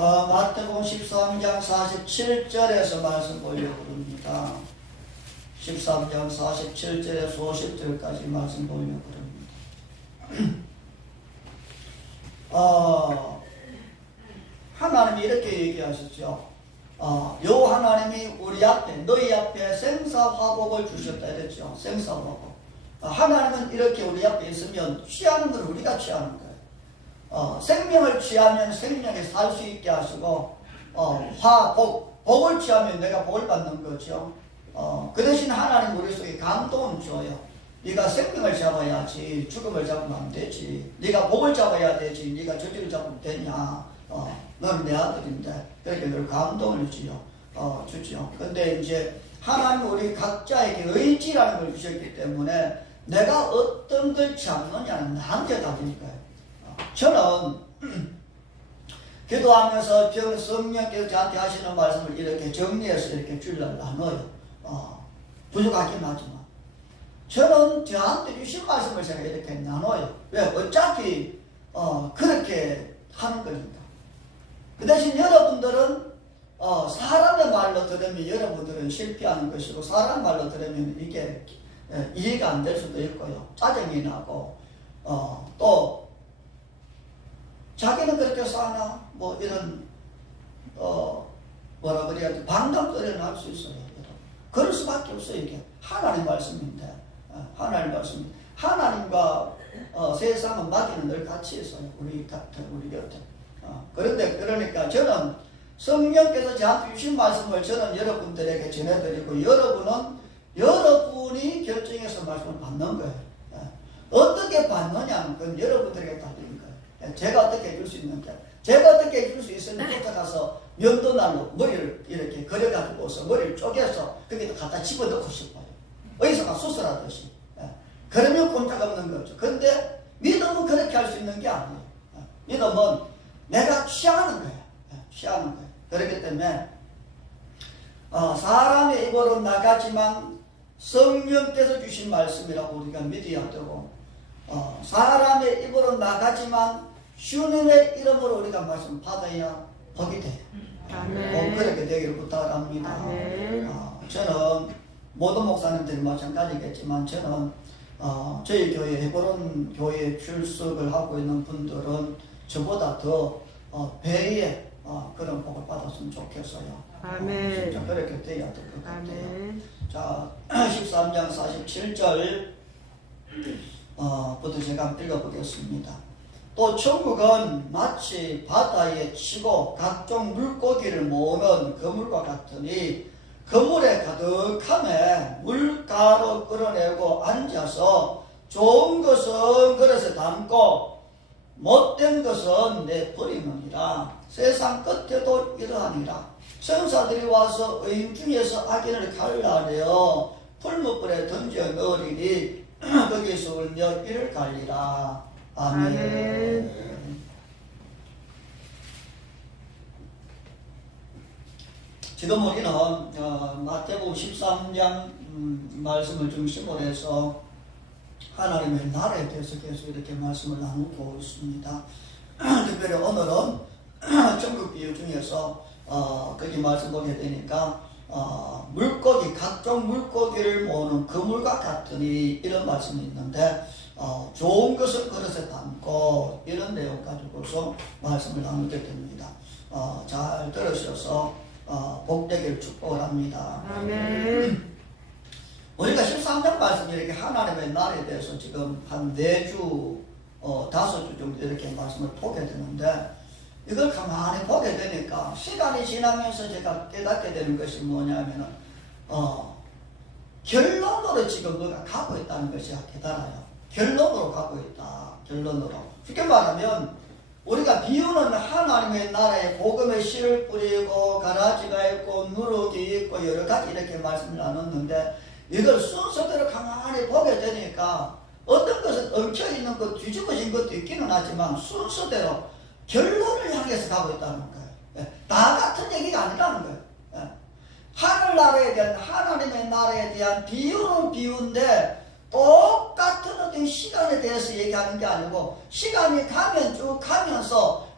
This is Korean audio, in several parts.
마태복음 13장 47절에서 말씀 보려고 합니다. 13장 47절에서 50절까지 말씀 보려고 합니다. 하나님이 이렇게 얘기하셨죠. 요 하나님이 우리 앞에, 너희 앞에 생사화복을 주셨다 이랬죠. 생사화복. 하나님은 이렇게 우리 앞에 있으면 취하는 걸 우리가 취하는 거예요. 생명을 취하면 생명에 살 수 있게 하시고, 복을 취하면 내가 복을 받는 거죠. 그 대신 하나님 우리 속에 감동을 줘요. 네가 생명을 잡아야지 죽음을 잡으면 안 되지. 네가 복을 잡아야 되지. 네가 저주를 잡으면 되냐. 너는 내 아들인데. 그렇게 늘 감동을 주죠. 근데 이제 하나님 우리 각자에게 의지라는 걸 주셨기 때문에 내가 어떤 걸 잡느냐는 나한테 달린 거예요. 저는 기도하면서 성령께서 저한테 하시는 말씀을 이렇게 정리해서 이렇게 줄을 나눠요. 부족하긴 하지만 저는 저한테 주신 말씀을 제가 이렇게 나눠요. 왜? 어차피 그렇게 하는 거니까. 그 대신 여러분들은 사람의 말로 들으면 여러분들은 실패하는 것이고, 사람 말로 들으면 이게 이해가 안 될 수도 있고요. 짜증이 나고, 또 자기는 그렇게 사나 뭐 이런 뭐라 그래야 돼, 반감들은 할 수 있어요. 그럴 수밖에 없어요. 이게 하나님 말씀인데, 하나님 말씀. 하나님과 세상은 마귀는 늘 같이 있어요. 우리 곁에. 그런데 그러니까 저는 성령께서 저한테 주신 말씀을 저는 여러분들에게 전해드리고, 여러분이 결정해서 말씀을 받는 거예요. 어떻게 받느냐는 그건 여러분들에게 달린 거예요. 제가 어떻게 해줄 수 있는가? 제가 어떻게 해줄 수 있으면 쫓아가서 면도날로 머리를 이렇게 그려가지고서 머리를 쪼개서 거기다 갖다 집어넣고 싶어요. 의사가 수술하듯이. 그러면 꼼짝없는 거죠. 근데 믿음은 그렇게 할 수 있는 게 아니에요. 믿음은 내가 취하는 거예요. 취하는 거예요. 그렇기 때문에 사람의 입으로 나가지만 성령께서 주신 말씀이라고 우리가 믿어야 되고, 사람의 입으로 나가지만 주님의 이름으로 우리가 말씀 받아야 복이 돼요. 꼭 그렇게 되기를 부탁합니다. 저는 모든 목사님들이 마찬가지겠지만, 저는 저희 교회 헤브론 교회에 출석을 하고 있는 분들은 저보다 더 배의 그런 복을 받았으면 좋겠어요. 아멘. 진짜 그렇게 돼야 될 것 같아요. 자, 13장 47절 부터 제가 한번 읽어보겠습니다. 또 천국은 마치 바다에 치고 각종 물고기를 모으는 그물과 같으니, 그물에 가득함에 물가로 끌어내고 앉아서 좋은 것은 그릇에 담고 못된 것은 내버리느니라. 세상 끝에도 이러하니라. 천사들이 와서 의인 중에서 악인을 갈라내어 풀무불에 던져 넣으리니 거기서 울며 이를 갈리라. 아멘. 지금 우리는 마태복음 13장 말씀을 중심으로 해서 하나님의 나라에 대해서 계속 이렇게 말씀을 나누고 있습니다. 특별히 오늘은 천국 비유 중에서 거기 말씀 보게 되니까 물고기, 각종 물고기를 모으는 그물과 같으니 이런 말씀이 있는데, 좋은 것을 그릇에 담고 이런 내용 가지고서 말씀을 나누게 됩니다. 잘 들으셔서 복되기를 축복을 합니다. 아멘. 우리가 13장 말씀이 이렇게 하나님의 나라에 대해서 지금 한 4주, 5주 정도 이렇게 말씀을 보게 되는데, 이걸 가만히 보게 되니까 시간이 지나면서 제가 깨닫게 되는 것이 뭐냐면은, 결론으로 지금 뭐가 가고 있다는 것이 깨달아요. 결론으로 가고 있다. 결론으로. 쉽게 말하면, 우리가 비유는 하나님의 나라에 복음의 씨를 뿌리고 가라지가 있고 누룩이 있고 여러 가지 이렇게 말씀을 나눴는데, 이걸 순서대로 가만히 보게 되니까 어떤 것은 엉켜있는 것, 뒤집어진 것도 있기는 하지만 순서대로 결론을 향해서 가고 있다는 거예요. 다 같은 얘기가 아니라는 거예요. 하늘나라에 대한, 하나님의 나라에 대한 비유는 비유인데 똑같은 어떤 시간에 대해서 얘기하는 게 아니고, 시간이 가면 쭉 가면서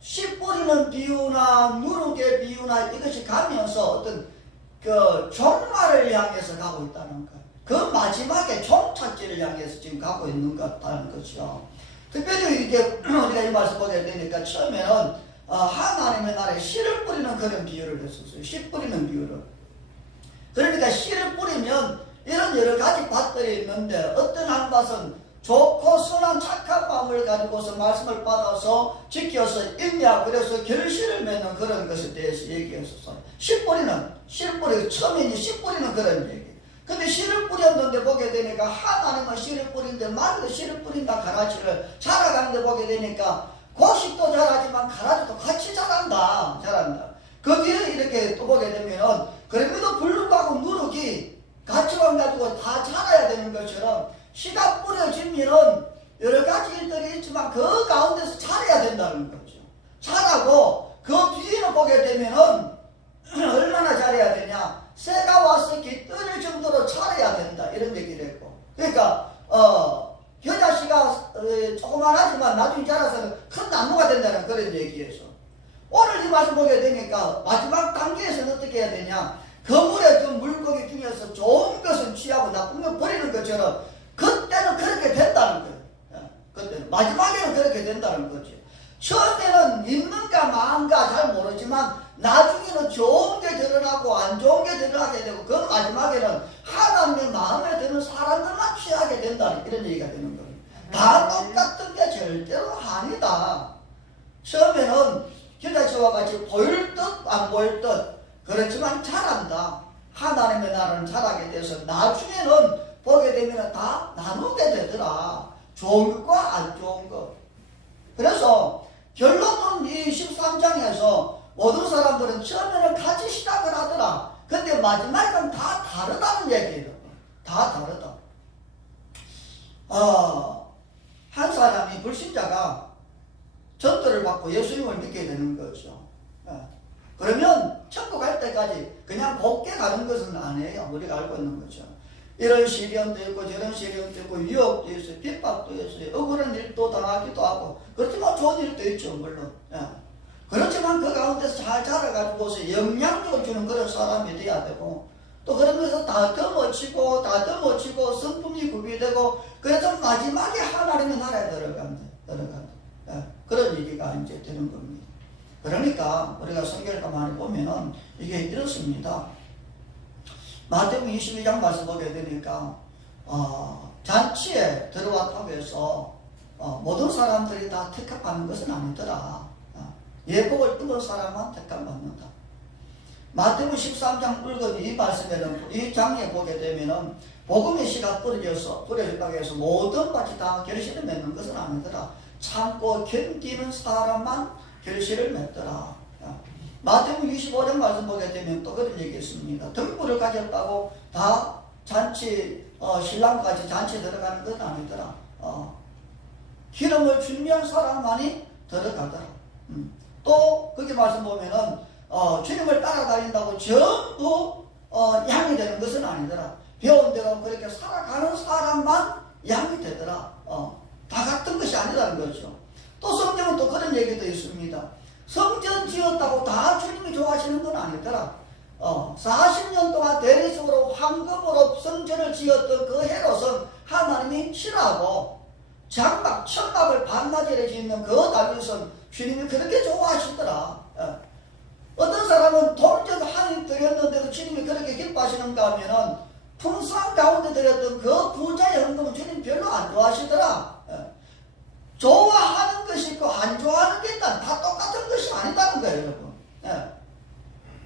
씨 뿌리는 비유나 누룩의 비유나 이것이 가면서 어떤 그 종말을 향해서 가고 있다는 것. 그 마지막에 종착지를 향해서 지금 가고 있는 것 같다는 것이요. 특별히 이게 우리가 이 말씀 보게 되니까 처음에는 하나님의 나라에 씨를 뿌리는 그런 비유를 했었어요. 씨 뿌리는 비유를. 그러니까 씨를 뿌리면 이런 여러 가지 밭들이 있는데 어떤 한 밭은 좋고 선한 착한 마음을 가지고서 말씀을 받아서 지켜서 인내하고 그래서 결실을 맺는 그런 것에 대해서 얘기했었어요. 씨 뿌리는 처음에는 씨 뿌리는 그런 얘기. 근데 씨를 뿌렸는데 보게 되니까 하나님은 씨를 뿌린데 말도 씨를 뿌린다 가라지를 자라가는데 보게 되니까 곡식도 자라지만 가라지도 같이 자란다. 그 뒤에 이렇게 또 보게 되면은 그럼에도 불구하고 누룩이 같이 와가지고 다 자라야 되는 것처럼 씨가 뿌려지면은 여러 가지 일들이 있지만 그 가운데서 자라야 된다는 거죠. 자라고 그 뒤에는 보게 되면은 얼마나 자라야 되냐? 새가 와서 깃들을 정도로 자라야 된다. 이런 얘기를 했고. 그러니까 겨자씨가 조그만하지만 나중에 자라서 큰 나무가 된다는 그런 얘기에서 오늘 이 말씀 보게 되니까 마지막 단계에서는 어떻게 해야 되냐? 그물에 든 물고기 중에서 좋은 것은 취하고 나쁜 건 버리는 것처럼 그때는 그렇게 된다는 거예요. 그때는 마지막에는 그렇게 된다는 거지. 처음에는 있는가 망가 잘 모르지만 나중에는 좋은 게 드러나고 안 좋은 게 드러나게 되고 그 마지막에는 하나님의 마음에 드는 사람들만 취하게 된다는 이런 얘기가 되는 거예요. 다 똑같은 게 절대로 아니다. 처음에는 겨자씨와 같이 보일 듯 안 보일 듯 그렇지만 자란다. 하나님의 나라는 자라게 돼서 나중에는 보게 되면 다 나누게 되더라. 좋은 것과 안 좋은 것. 그래서 결론은 이 13장에서 모든 사람들은 처음에는 같이 시작을 하더라. 근데 마지막은 다 다르다는 얘기예요. 다 다르다. 한 사람이 불신자가 전도를 받고 예수님을 믿게 되는 거죠. 그러면 천국 갈 때까지 그냥 곱게 가는 것은 아니에요. 우리가 알고 있는 거죠. 이런 시련도 있고 저런 시련도 있고 유혹도 있어요. 핍박도 있어요. 억울한 일도 당하기도 하고 그렇지만 좋은 일도 있죠. 물론. 그렇지만 그 가운데서 잘 자라가지고서 영향력을 주는 그런 사람이 돼야 되고 또 그러면서 다듬어치고 성품이 구비되고 그래서 마지막에 하나님의 나라에 들어간다. 그런 얘기가 이제 되는 겁니다. 그러니까 우리가 성경을 많이 보면은 이게 이렇습니다. 마태복음 22장 말씀 보게 되니까 잔치에 들어왔다고 해서 모든 사람들이 다 택함받는 것은 아니더라. 예복을 입은 사람만 택함받는다. 마태복음 13장 읽은 이 말씀에는 이 장에 보게 되면은 복음의 씨가 뿌려졌다고 해서 모든 밭이 다 결실을 맺는 것은 아니더라. 참고 견디는 사람만 결실을 맺더라. 마태복음 25장 말씀 보게 되면 또 그런 얘기 있습니다. 등불을 가졌다고 다 잔치 신랑까지 잔치에 들어가는 건 아니더라. 기름을 준비한 사람만이 들어가더라. 또 거기 말씀 보면은 주님을 따라다닌다고 전부 양이 되는 것은 아니더라. 배운 대로 그렇게 살아가는 사람만 양이 되더라. 다 같은 것이 아니라는 거죠. 또 성경은 또 그런 얘기도 있습니다. 성전 지었다고 다 주님이 좋아하시는 건 아니더라. 40년 동안 대리석으로 황금으로 성전을 지었던 그 헤롯은 하나님이 싫어하고 장막, 천막을 반나절에 짓는 그 다윗은 주님이 그렇게 좋아하시더라. 어떤 사람은 돈전 하나님 드렸는데도 주님이 그렇게 기뻐하시는가 하면은 풍성 가운데 드렸던 그 부자의 헌금은 주님 별로 안 좋아하시더라. 좋아하는 것이 있고 안 좋아하는 게 있다. 다 똑같은 것이 아니다는 거예요, 여러분.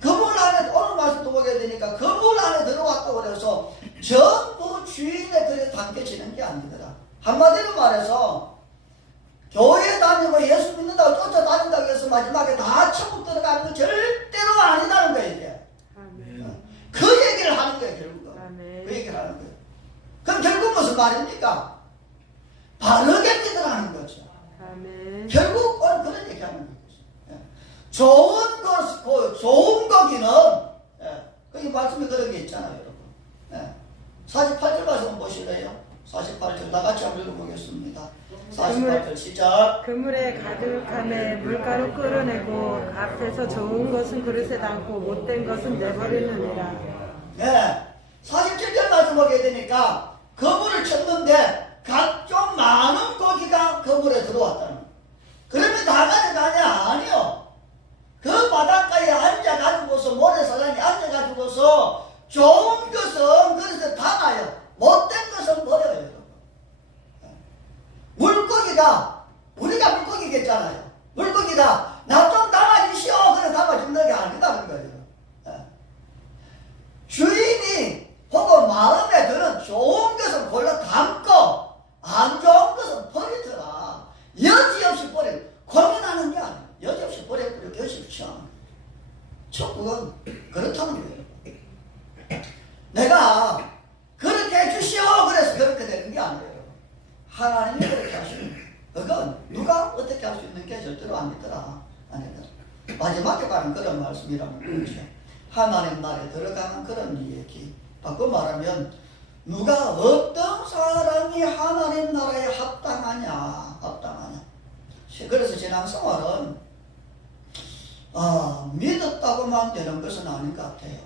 그물 안에 오늘 말씀도 보게 되니까 그물 안에 들어왔다고 그래서 전부 주인의 글에 담겨지는 게 아니더라. 한마디로 말해서 교회 다니고 예수 믿는다고 쫓아다닌다고 해서 마지막에 다 천국 들어가는 건 절대로 아니다는 거예요, 이게. 그 얘기를 하는 거예요, 결국은. 그 얘기를 하는 거예요. 그럼 결국 무슨 말입니까? 바르게 믿으라는 거죠. 결국 오늘 그런 얘기 하는 거죠. 좋은 거기는, 거기 말씀에 그런 게 있잖아요, 여러분. 48절 말씀 보실래요? 48절 다 같이 한번 읽어보겠습니다. 48절 시작. 그물에 가득함에 물가로 끌어내고 앞에서 좋은 것은 그릇에 담고 못된 것은 내버리느니라. 네, 47절 말씀 보게 되니까 그물을 쳤는데 각종 많은 고기가 그물에 들어왔다는 거예요. 그러면 다 가져가냐? 아니요. 그 바닷가에 앉아가지고서 모래사장에 앉아가지고서 좋은 것은 그릇에 담아요. 못된 것은 버려요. 여러분. 물고기가 우리가 물고기겠잖아요. 물고기가 나 좀 담아주시오. 그래 담아준다는 게 아니다는 거예요. 주인이 보고 마음에 드는 좋은 것은 골라 담고 안 좋은 것은 버리더라. 여지없이 버려. 고민하는 게 아니에요. 여지없이 버려버려 계십시오. 천국은 그렇다는 거예요. 내가 그렇게 해주시오. 그래서 그렇게 되는 게 아니에요. 하나님이 그렇게 하시는 거예요. 그건 누가 어떻게 할 수 있는 게 절대로 아니더라. 아니더라. 마지막에 가는 그런 말씀이라는 거죠. 하나님 나라에 들어가는 그런 얘기. 바꿔 말하면 누가 어떤 사람이 하나님 나라에 합당하냐. 그래서 신앙생활은 믿었다고만 되는 것은 아닌 것 같아요.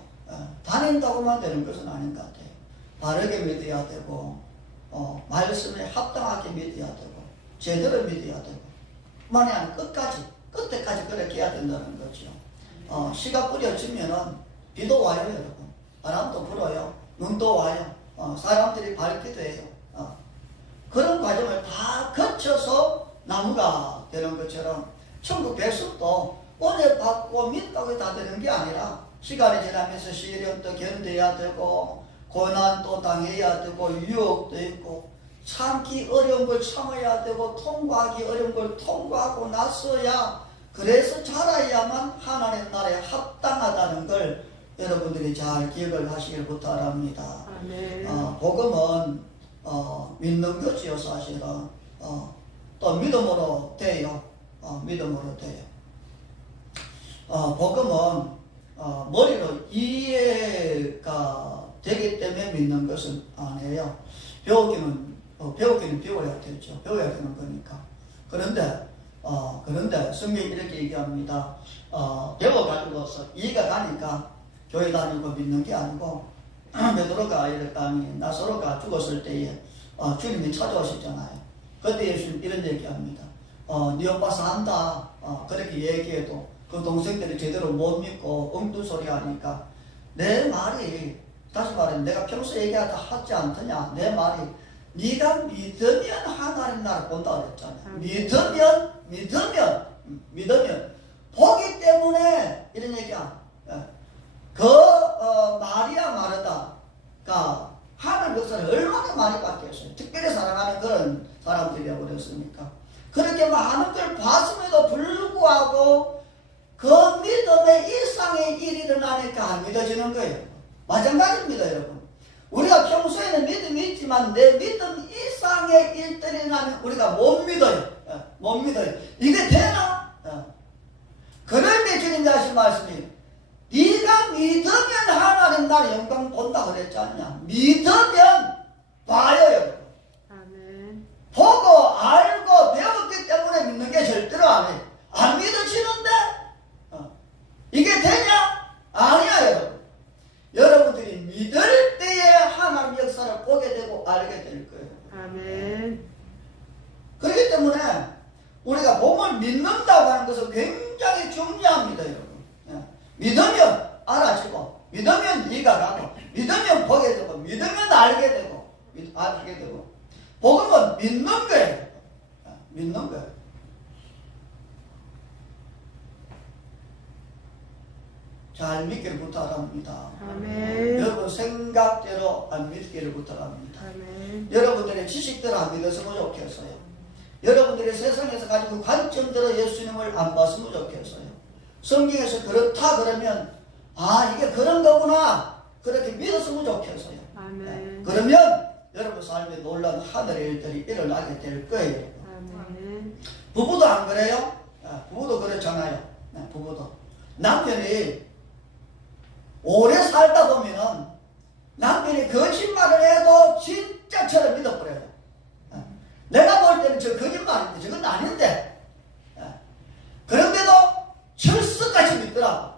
다닌다고만 되는 것은 아닌 것 같아요. 바르게 믿어야 되고 말씀에 합당하게 믿어야 되고 제대로 믿어야 되고 만약 끝에까지 그렇게 해야 된다는 거죠. 씨가 뿌려지면은 비도 와요, 여러분. 바람도 불어요. 눈도 와요. 사람들이 밝기도 해요. 그런 과정을 다 거쳐서 나무가 되는 것처럼 천국 백성도 은혜 받고 믿다고 다 되는 게 아니라 시간이 지나면서 시련도 견뎌야 되고 고난도 당해야 되고 유혹도 있고 참기 어려운 걸 참아야 되고 통과하기 어려운 걸 통과하고 나서야 그래서 자라야만 하나님 나라에 합당하다는 걸 여러분들이 잘 기억을 하시길 부탁합니다. 복음은 믿는 것이요 사실은 또 믿음으로 돼요. 믿음으로 돼요. 복음은 머리로 이해가 되기 때문에 믿는 것은 아니에요. 배우기는 배워야 되죠. 배워야 되는 거니까. 그런데 성경이 이렇게 얘기합니다. 배워가지고서 이해가 가니까 교회 다니고 믿는 게 아니고 베드로가 이랬다니 나사로가 죽었을 때에 주님이 찾아오셨잖아요. 그때 예수님 이런 얘기합니다. 네 오빠 산다. 그렇게 얘기해도 그 동생들이 제대로 못 믿고 엉뚱소리 하니까 내 말이 다시 말해 내가 평소 얘기하다 하지 않더냐. 내 말이 네가 믿으면 하나님 나라 본다 그랬잖아. 믿으면 보기 때문에 이런 얘기야. 마리아 마르다가 하나님 역사를 얼마나 많이 바뀌었어요. 특별히 사랑하는 그런 사람들이라고 그랬으니까. 그렇게 많은 걸 봤음에도 불구하고 그 믿음의 일상의 일이 일어나니까 안 믿어지는 거예요. 마찬가지입니다, 여러분. 우리가 평소에는 믿음이 있지만 내 믿음 이상의 일들이 나면 우리가 못 믿어요. 못 믿어요. 이게 되나? 그럴 때 주님이 하신 말씀이 네가 믿으면 하나님 나라 영광 본다 그랬지 않냐. 믿으면 봐요, 여러분. 아멘. 보고 알고 배웠기 때문에 믿는 게 절대로 아니에요. 안 믿어지는데 이게 되냐? 아니야, 여러분. 여러분들이 믿을 때에 하나님 역사를 보게 되고 알게 될 거예요. 아멘. 그렇기 때문에 우리가 복음을 믿는다고 하는 것은 굉장히 중요합니다, 여러분. 믿으면 알아지고, 믿으면 이해가 가고, 믿으면 보게 되고, 믿으면 알게 되고, 복음은 믿는 거예요. 믿는 거예요. 잘 믿기를 부탁합니다. 아멘. 여러분 생각대로 안 믿기를 부탁합니다. 아멘. 여러분들의 지식대로 안 믿었으면 좋겠어요. 여러분들이 세상에서 가지고 관점대로 예수님을 안 봤으면 좋겠어요. 성경에서 그렇다 그러면 이게 그런 거구나 그렇게 믿었으면 좋겠어요. 아멘. 그러면 여러분 삶에 놀라운 하늘의 일들이 일어나게 될 거예요. 아멘. 부부도 안 그래요? 부부도 그렇잖아요. 부부도 남편이 오래 살다 보면은 남편이 거짓말을 해도 진짜처럼 믿어버려요. 내가 볼 때는 저 거짓말인데 저건 아닌데 그런데도 철석같이 믿더라고.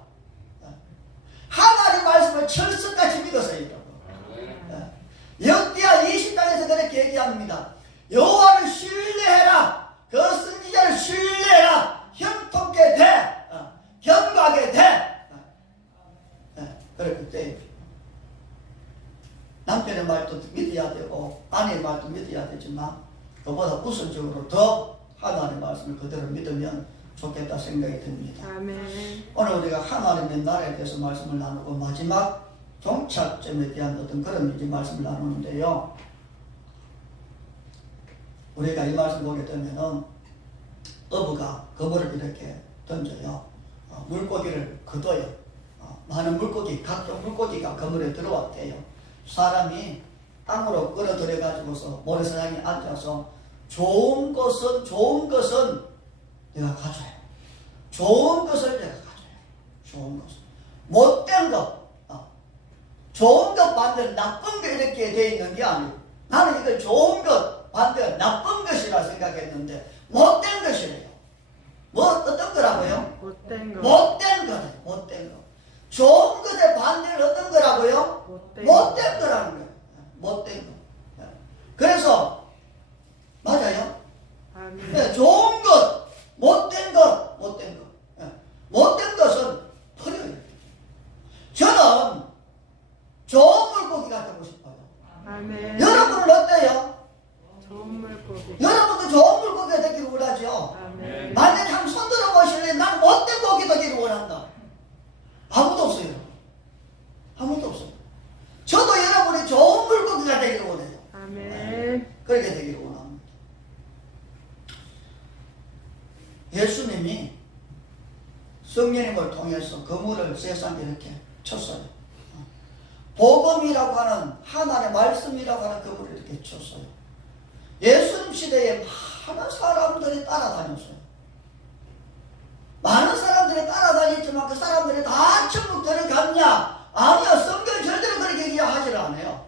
하나님 말씀을 철석같이 믿었어요. 역대하 20장에서 그렇게 얘기합니다. 여호와를 신뢰해라. 그 선지자를 신뢰해라. 형통케 돼. 경고하게 돼. 그렇기 때문에 남편의 말도 믿어야 되고 아내의 말도 믿어야 되지만 그보다 우선적으로 더 하나님의 말씀을 그대로 믿으면 좋겠다 생각이 듭니다. 아멘. 오늘 우리가 하나님의 나라에 대해서 말씀을 나누고 마지막 종착점에 대한 어떤 그런 이제 말씀을 나누는데요. 우리가 이 말씀 보게 되면은 어부가 그물을 이렇게 던져요. 물고기를 거둬요. 많은 물고기, 각종 물고기가 그물에 들어왔대요. 사람이 땅으로 끌어들여 가지고서 모래사장에 앉아서 좋은 것은 내가 가져요. 좋은 것을 내가 가져요. 좋은 것은 못된 것, 좋은 것 반대로 나쁜 거 이렇게 되어 있는 게 아니고 나는 이걸 좋은 것 반대로 나쁜 것이라 생각했는데 못된 것이래요. 뭐 어떤 거라고요? 못된 거. 못된 거네. 못된 거. 좋은 것의 반대는 어떤 거라고요? 못된 거라는 거예요. 못된 거. 그래서 맞아요. 아멘. 네, 좋은 것, 못된 것, 못된 것. 못된 것은 버려요. 저는 좋은 물고기가 되고 싶어요. 아멘. 여러분은 어때요? 좋은 물고기. 여러분도 좋은 물고기가 되기를 원하죠. 아멘. 만약에 한번 손 들어보실래? 난 못된 고기 되기를 원한다. 아무도 없어요. 아무도 없어요. 저도 여러분이 좋은 물고기가 되기를 원해요. 아멘. 그렇게 되기를 원합니다. 예수님이 성령님을 통해서 그물을 세상에 이렇게 쳤어요. 복음이라고 하는 하나님의 말씀이라고 하는 그물을 이렇게 쳤어요. 예수님 시대에 많은 사람들이 따라다녔어요. 많은 사람들이 따라다녔지만 그 사람들이 다 천국 들어갔냐? 아니요. 성경 절대로 그렇게 얘기하지를 않아요.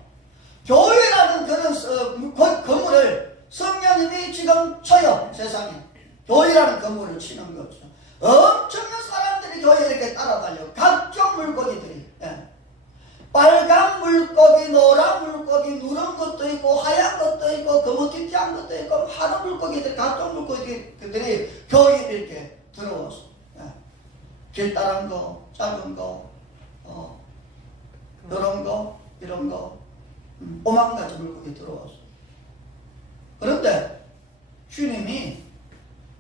교회라는 그런 건물을 성령님이 지금 쳐요. 세상에. 교회라는 건물을 치는 거죠. 엄청난 사람들이 교회에 이렇게 따라다녀요. 각종 물고기들이. 빨간 물고기, 노란 물고기, 누런 것도 있고 하얀 것도 있고 거무튀튀한 것도 있고 하얀 물고기들, 각종 물고기들이 교회에 이렇게 들어왔어. 길다란 거, 작은 거, 이런 거, 이런 거, 오만 가지 물고기 들어왔어. 그런데 주님이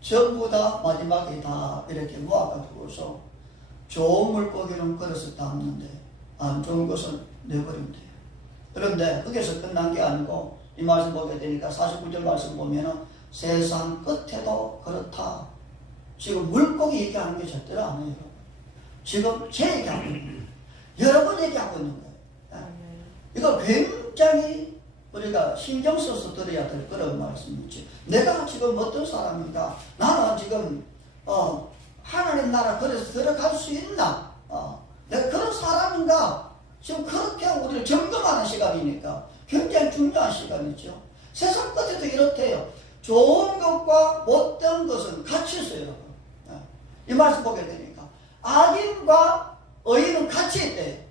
전부 다 마지막에 다 이렇게 모아가지고서 좋은 물고기는 그릇에 담는데 안 좋은 것은 내버리면 돼요. 그런데 거기서 끝난 게 아니고 이 말씀 보게 되니까 49절 말씀 보면은 세상 끝에도 그렇다. 지금 물고기 얘기하는 게 절대로 아니에요. 지금 제 얘기하고 있는 거예요. 여러분 얘기하고 있는 거예요. 이거 굉장히 우리가 신경 써서 들어야 될 그런 말씀이지. 내가 지금 어떤 사람인가? 나는 지금 하나님 나라 그래서 들어갈 수 있나? 내가 그런 사람인가? 지금 그렇게 우리를 점검하는 시간이니까 굉장히 중요한 시간이죠. 세상 끝에도 이렇대요. 좋은 것과 못된 것은 같이 있어요, 여러분. 이 말씀 보게 되니까 악인과 의인은 같이 있대요.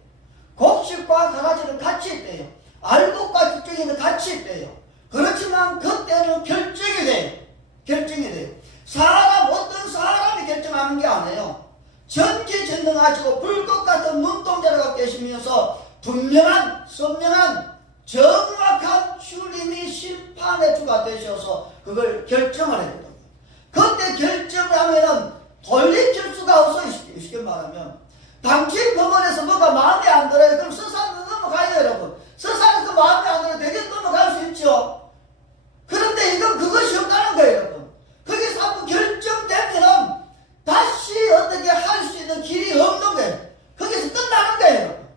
곡식과 가라지는 같이 있대요. 알곡과 죽정이는 같이 있대요. 그렇지만 그때는 결정이 돼요. 결정이 돼요. 어떤 사람이 결정하는 게 아니에요. 전지전능하시고 불꽃 같은 눈동자를 갖고 계시면서 분명한 선명한 정확한 주님이 심판의 주가 되셔서 그걸 결정을 해야 돼요. 그때 결정을 하면은 돌이킬 수가 없어요. 쉽게 말하면 당신 법원에서 뭐가 마음에 안 들어요. 그럼 서산으로 넘어가요, 여러분. 서산에서 마음에 안 들어요. 대개 넘어갈 수 있죠. 그런데 이건 그것이 없다는 거예요, 여러분. 거기서 한번 결정되면은 다시 어떻게 할 수 있는 길이 없는 거예요. 거기서 끝나는 거예요, 여러분.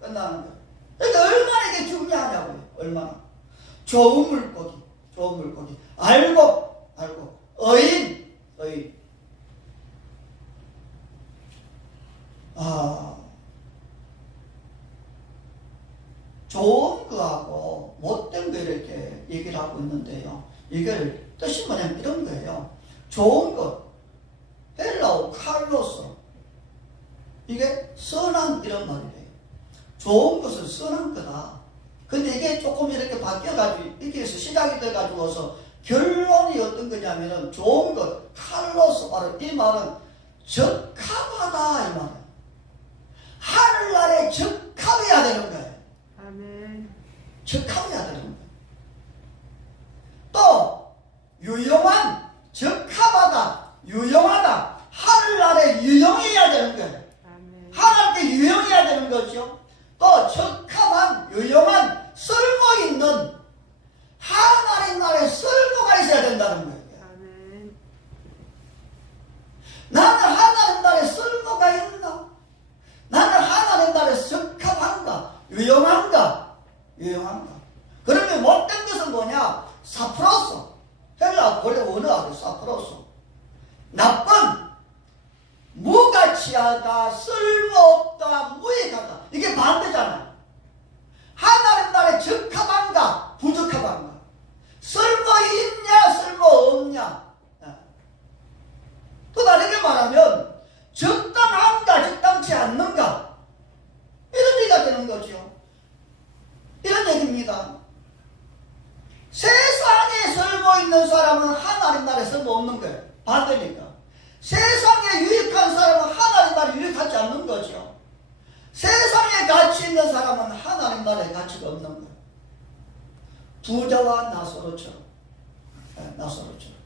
끝나는 거예요. 그러니까 얼마나 이게 중요하냐고요. 얼마나. 좋은 물고기. 알고. 의인. 좋은 거하고 못된 거 이렇게 얘기를 하고 있는데요. 이걸 좋은 것, 헬라어 칼로스, 이게 선한 이런 말이에요. 좋은 것은 선한 거다. 근데 이게 조금 이렇게 바뀌어가지고 이렇게 해서 시작이 돼가지고서 결론이 어떤 거냐면은 좋은 것, 칼로스, 바로 이 말은 적합하다 이 말이에요. 하늘나라에 적합해야 되는 거예요. 아멘. 적합해야 되는 거예요. 또 유용한, 적합하다, 유용하다, 하늘나라에 유용해야 되는 거예요. 아멘. 하나님께 유용해야 되는 거죠. 또 적합한, 유용한, 쓸모있는 하나님 나라에 쓸모가 있어야 된다는 거예요. 아멘. 나는 하나님 나라에 쓸모가 있나? 나는 하나님 나라에 적합한가? 유용한가? 유용한가? 그러면 못된 것은 뭐냐? 사프로스. 헬라 원래 원어가 사프로스. 나쁜, 무가치하다, 쓸모없다, 무익하다. 이게 반대잖아요. 하나님 나라에 적합한가? 부적합한가? 쓸모 있냐? 쓸모 없냐? 또 다르게 말하면 적당한가? 적당치 않는가? 이런 얘기가 되는 거죠. 이런 얘기입니다. 세상에 쓸모 있는 사람은 하나님 나라에 쓸모 없는 거예요. 반대니까. 세상에 유익한 사람은 하나님 나라에 유익하지 않는 거죠. 세상에 가치 있는 사람은 하나님 나라에 가치가 없는 거예요. 부자와 나사로처럼. 나사로처럼.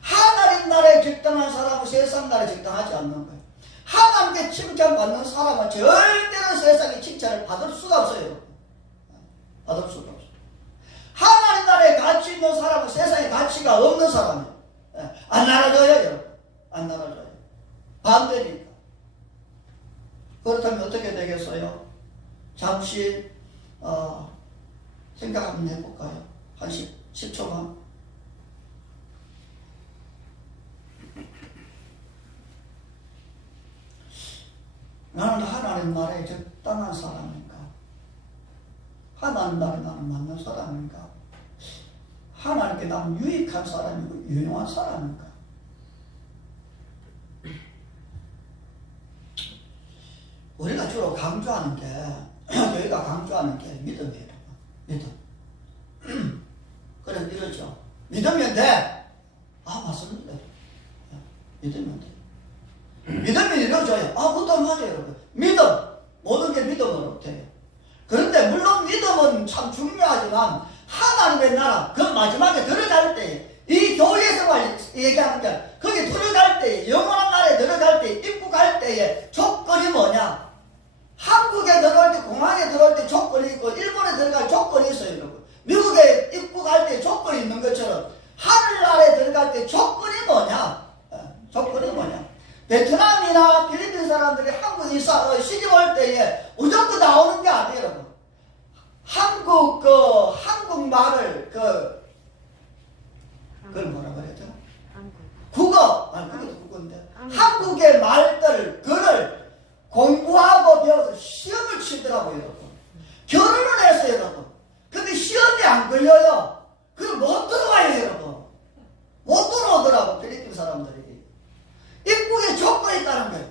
하나님 나라에 적당한 사람은 세상 나라에 적당하지 않는 거예요. 하나님께 칭찬받는 사람은 절대로 세상에 칭찬을 받을 수가 없어요. 받을 수가 없어요. 하나님 나라에 가치 있는 사람은 세상에 가치가 없는 사람이에요. 안 나눠줘요, 여러분. 안 나눠줘요. 반대니까. 그렇다면 어떻게 되겠어요? 잠시 생각 한번 해볼까요? 한 10초만. 나는 하나님 나라에 적당한 사람인가? 하나님 나라에 나는 맞는 사람인가? 하나님께 나는 유익한 사람이고 유용한 사람인가? 우리가 주로 강조하는 게 저희가 강조하는 게 믿음이에요. 믿음. 그래 이러죠. 믿으면 돼. 아 맞습니다. 믿으면 돼. 믿음이 이루어져요. 아 그것도 맞아요 여러분. 믿음. 모든 게 믿음으로 돼요. 그런데 물론 믿음은 참 중요하지만 하나님의 나라 그 마지막에 들어갈 때 이 교회에서만 얘기하는 게 거기 들어갈 때 영원한 나라에 들어갈 때 입국할 때의 조건이 뭐냐? 한국에 들어갈 때 공항에 들어갈 때 조건이 있고 일본에 들어갈 조건이 있어요 여러분. 미국에 입국할 때 조건이 있는 것처럼 하늘나라에 들어갈 때 조건이 뭐냐? 조건이 뭐냐? 베트남이나 필리핀 사람들이 한국에 시집 올 때에 무조건 나오는 게 아니에요 여러분. 한국말을 그걸 뭐라 그랬죠? 국어, 그것도 국어인데 한국의 말들 그를 공부하고 배워서 시험을 치더라고요 여러분. 결혼을 했어요 여러분. 근데 시험이 안 걸려요. 그럼 못 들어와요 여러분. 못 들어오더라고 필리핀 사람들이. 입국에 조건이 있다는 거예요.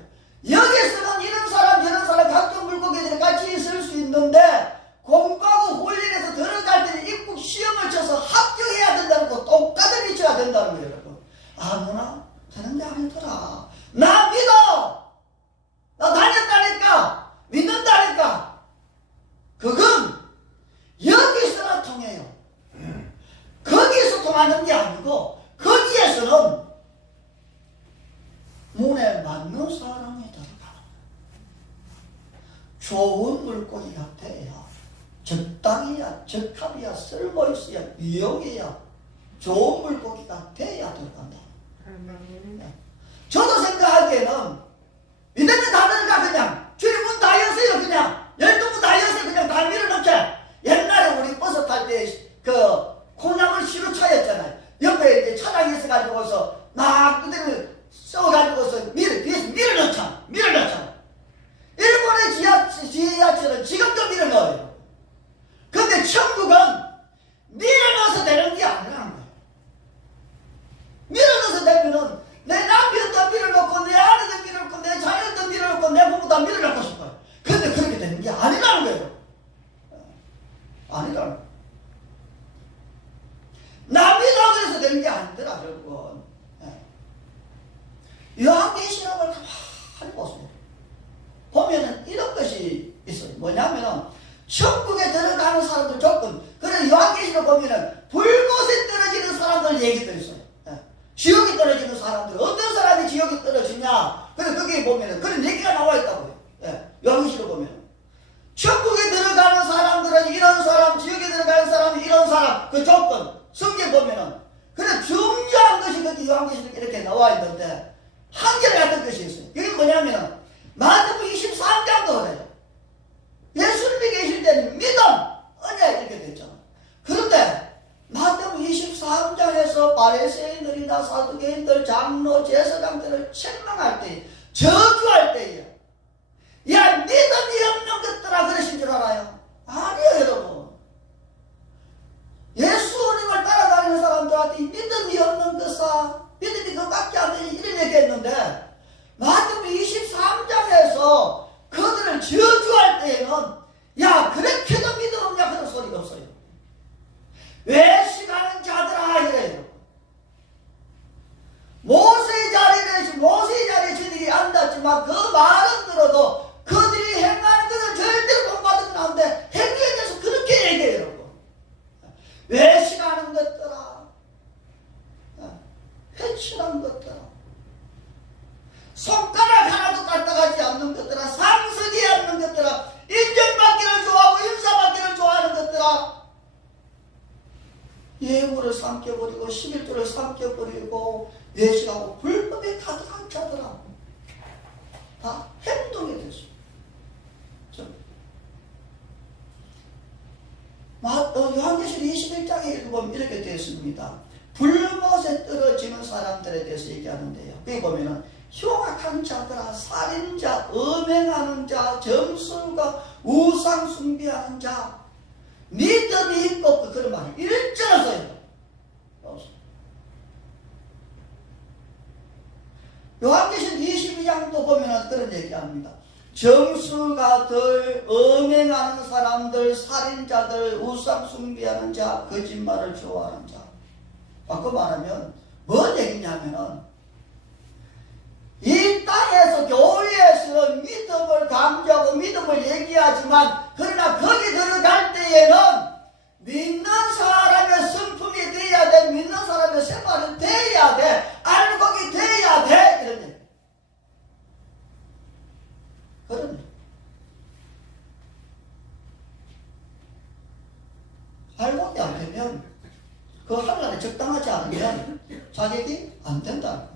여기서는 이런 사람 저런 사람 각종 물고기들이 같이 있을 수 있는데 공부하고 훈련해서 들어갈 때는 입국 시험을 쳐서 합격해야 된다는 거 똑같은 위치가 된다는 거예요 여러분. 아 누나 되는데 아니더라. 나 믿어. 나 다녔다니까. 믿는다니까. 그건 여기서나 통해요. 거기서 통하는 게 아니고 거기에서는 문에 맞는 사람이 들어가는 좋은 물고기가 돼야 적당해야 적합해야 쓸모있어야 유용해야 좋은 물고기가 돼야 들어간다. 저도 생각하기에는 믿으면 다 들어가 그냥 주님 문 다 여세요 그냥 12문 다 여세요 그냥 다 밀어넣게. 옛날에 우리 버스 탈 때 그 콩나물 시루 차였잖아요. 옆에 이제 차량이 있어가지고서 막 그대로 써가지고서 뒤에서 밀어넣잖아. 일본의 지하철은 지금도 밀어넣어요. 근데 천국은 밀어넣어서 되는 게 아니라는 거예요. 해서 되는 게 아니더라, 결국은. 요한계시록을 가만히 보세요. 보면은 이런 것이 있어요. 뭐냐면은, 천국에 들어가는 사람들 조건. 그래서 요한계시록 보면은, 불못에 떨어지는 사람들 얘기도 있어요. 지옥에 떨어지는 사람들, 어떤 사람이 지옥에 떨어지냐? 그래서 거기에 보면은 그런 얘기가 나와 있다고요. 요한계시록 보면은. 천국에 들어가는 사람들은 이런 사람, 지옥에 들어가는 사람은 이런 사람, 그 조건, 성경 보면은, 그래, 중요한 것이 거기 요한계시록에 이렇게 나와 있는데, 한결 같은 것이 있어요. 이게 뭐냐면은, 마태복음 23장도 그래요. 예수님이 계실 때는 믿음, 언약 이렇게 됐잖아. 그런데, 마태복음 23장에서 바리새인들이나 사두개인들, 장로, 제사장들을 책망할 때, 저주할 때에, 야, 믿음이 없는 것들아, 그러신 줄 알아요? 아니에요, 여러분. 예수님을 따라다니는 사람들한테 믿음이 없는 것아, 믿음이 그밖에 안 되니, 이런 얘기 했는데, 마태복음 23장에서 그들을 저주할 때에는, 야, 그렇게도 믿음 없냐, 그런 소리가 없어요. 외식하는 자들아, 이래요. 모세의 자리에 저들이 앉았지만, 그 말은 들어도, 그들이 행하는 것은 절대로 본받으면 안 돼. 행위에 대해서 그렇게 얘기해요, 여러분. 외식하는 것들아, 회칠한 것들아, 손가락 하나도 까딱하지 않는 것들아, 상석이 않는 것들아, 인정받기를 좋아하고 인사받기를 좋아하는 것들아, 예물을 삼켜버리고 11조를 삼켜버리고 외식하고 불법에 가득한 자들아, 다 행동에 대해서. 요한계시록 21장에 읽어보면 이렇게 되어 있습니다. 불못에 떨어지는 사람들에 대해서 얘기하는데요. 거기 보면은 흉악한 자들아, 살인자, 음행하는 자, 점술가, 우상 숭배하는 자, 믿음이 있고, 그런 말이 일절을 써요. 요한계시록 22장도 보면은 그런 얘기합니다. 정수가들, 음행하는 사람들, 살인자들, 우상 숭배하는 자, 거짓말을 좋아하는 자. 바꿔 말하면 뭔 얘기냐면은, 이 땅에서 교회에서 믿음을 강조하고 믿음을 얘기하지만, 그러나 거기 들어갈 때에는 믿는 사람의 성품이 돼야 돼, 믿는 사람의 생활이 돼야 돼, 알곡이 돼야 돼, 이런 얘기. 그런 알곡이 안 되면, 그 하늘나라에 적당하지 않으면 자격이 안 된다.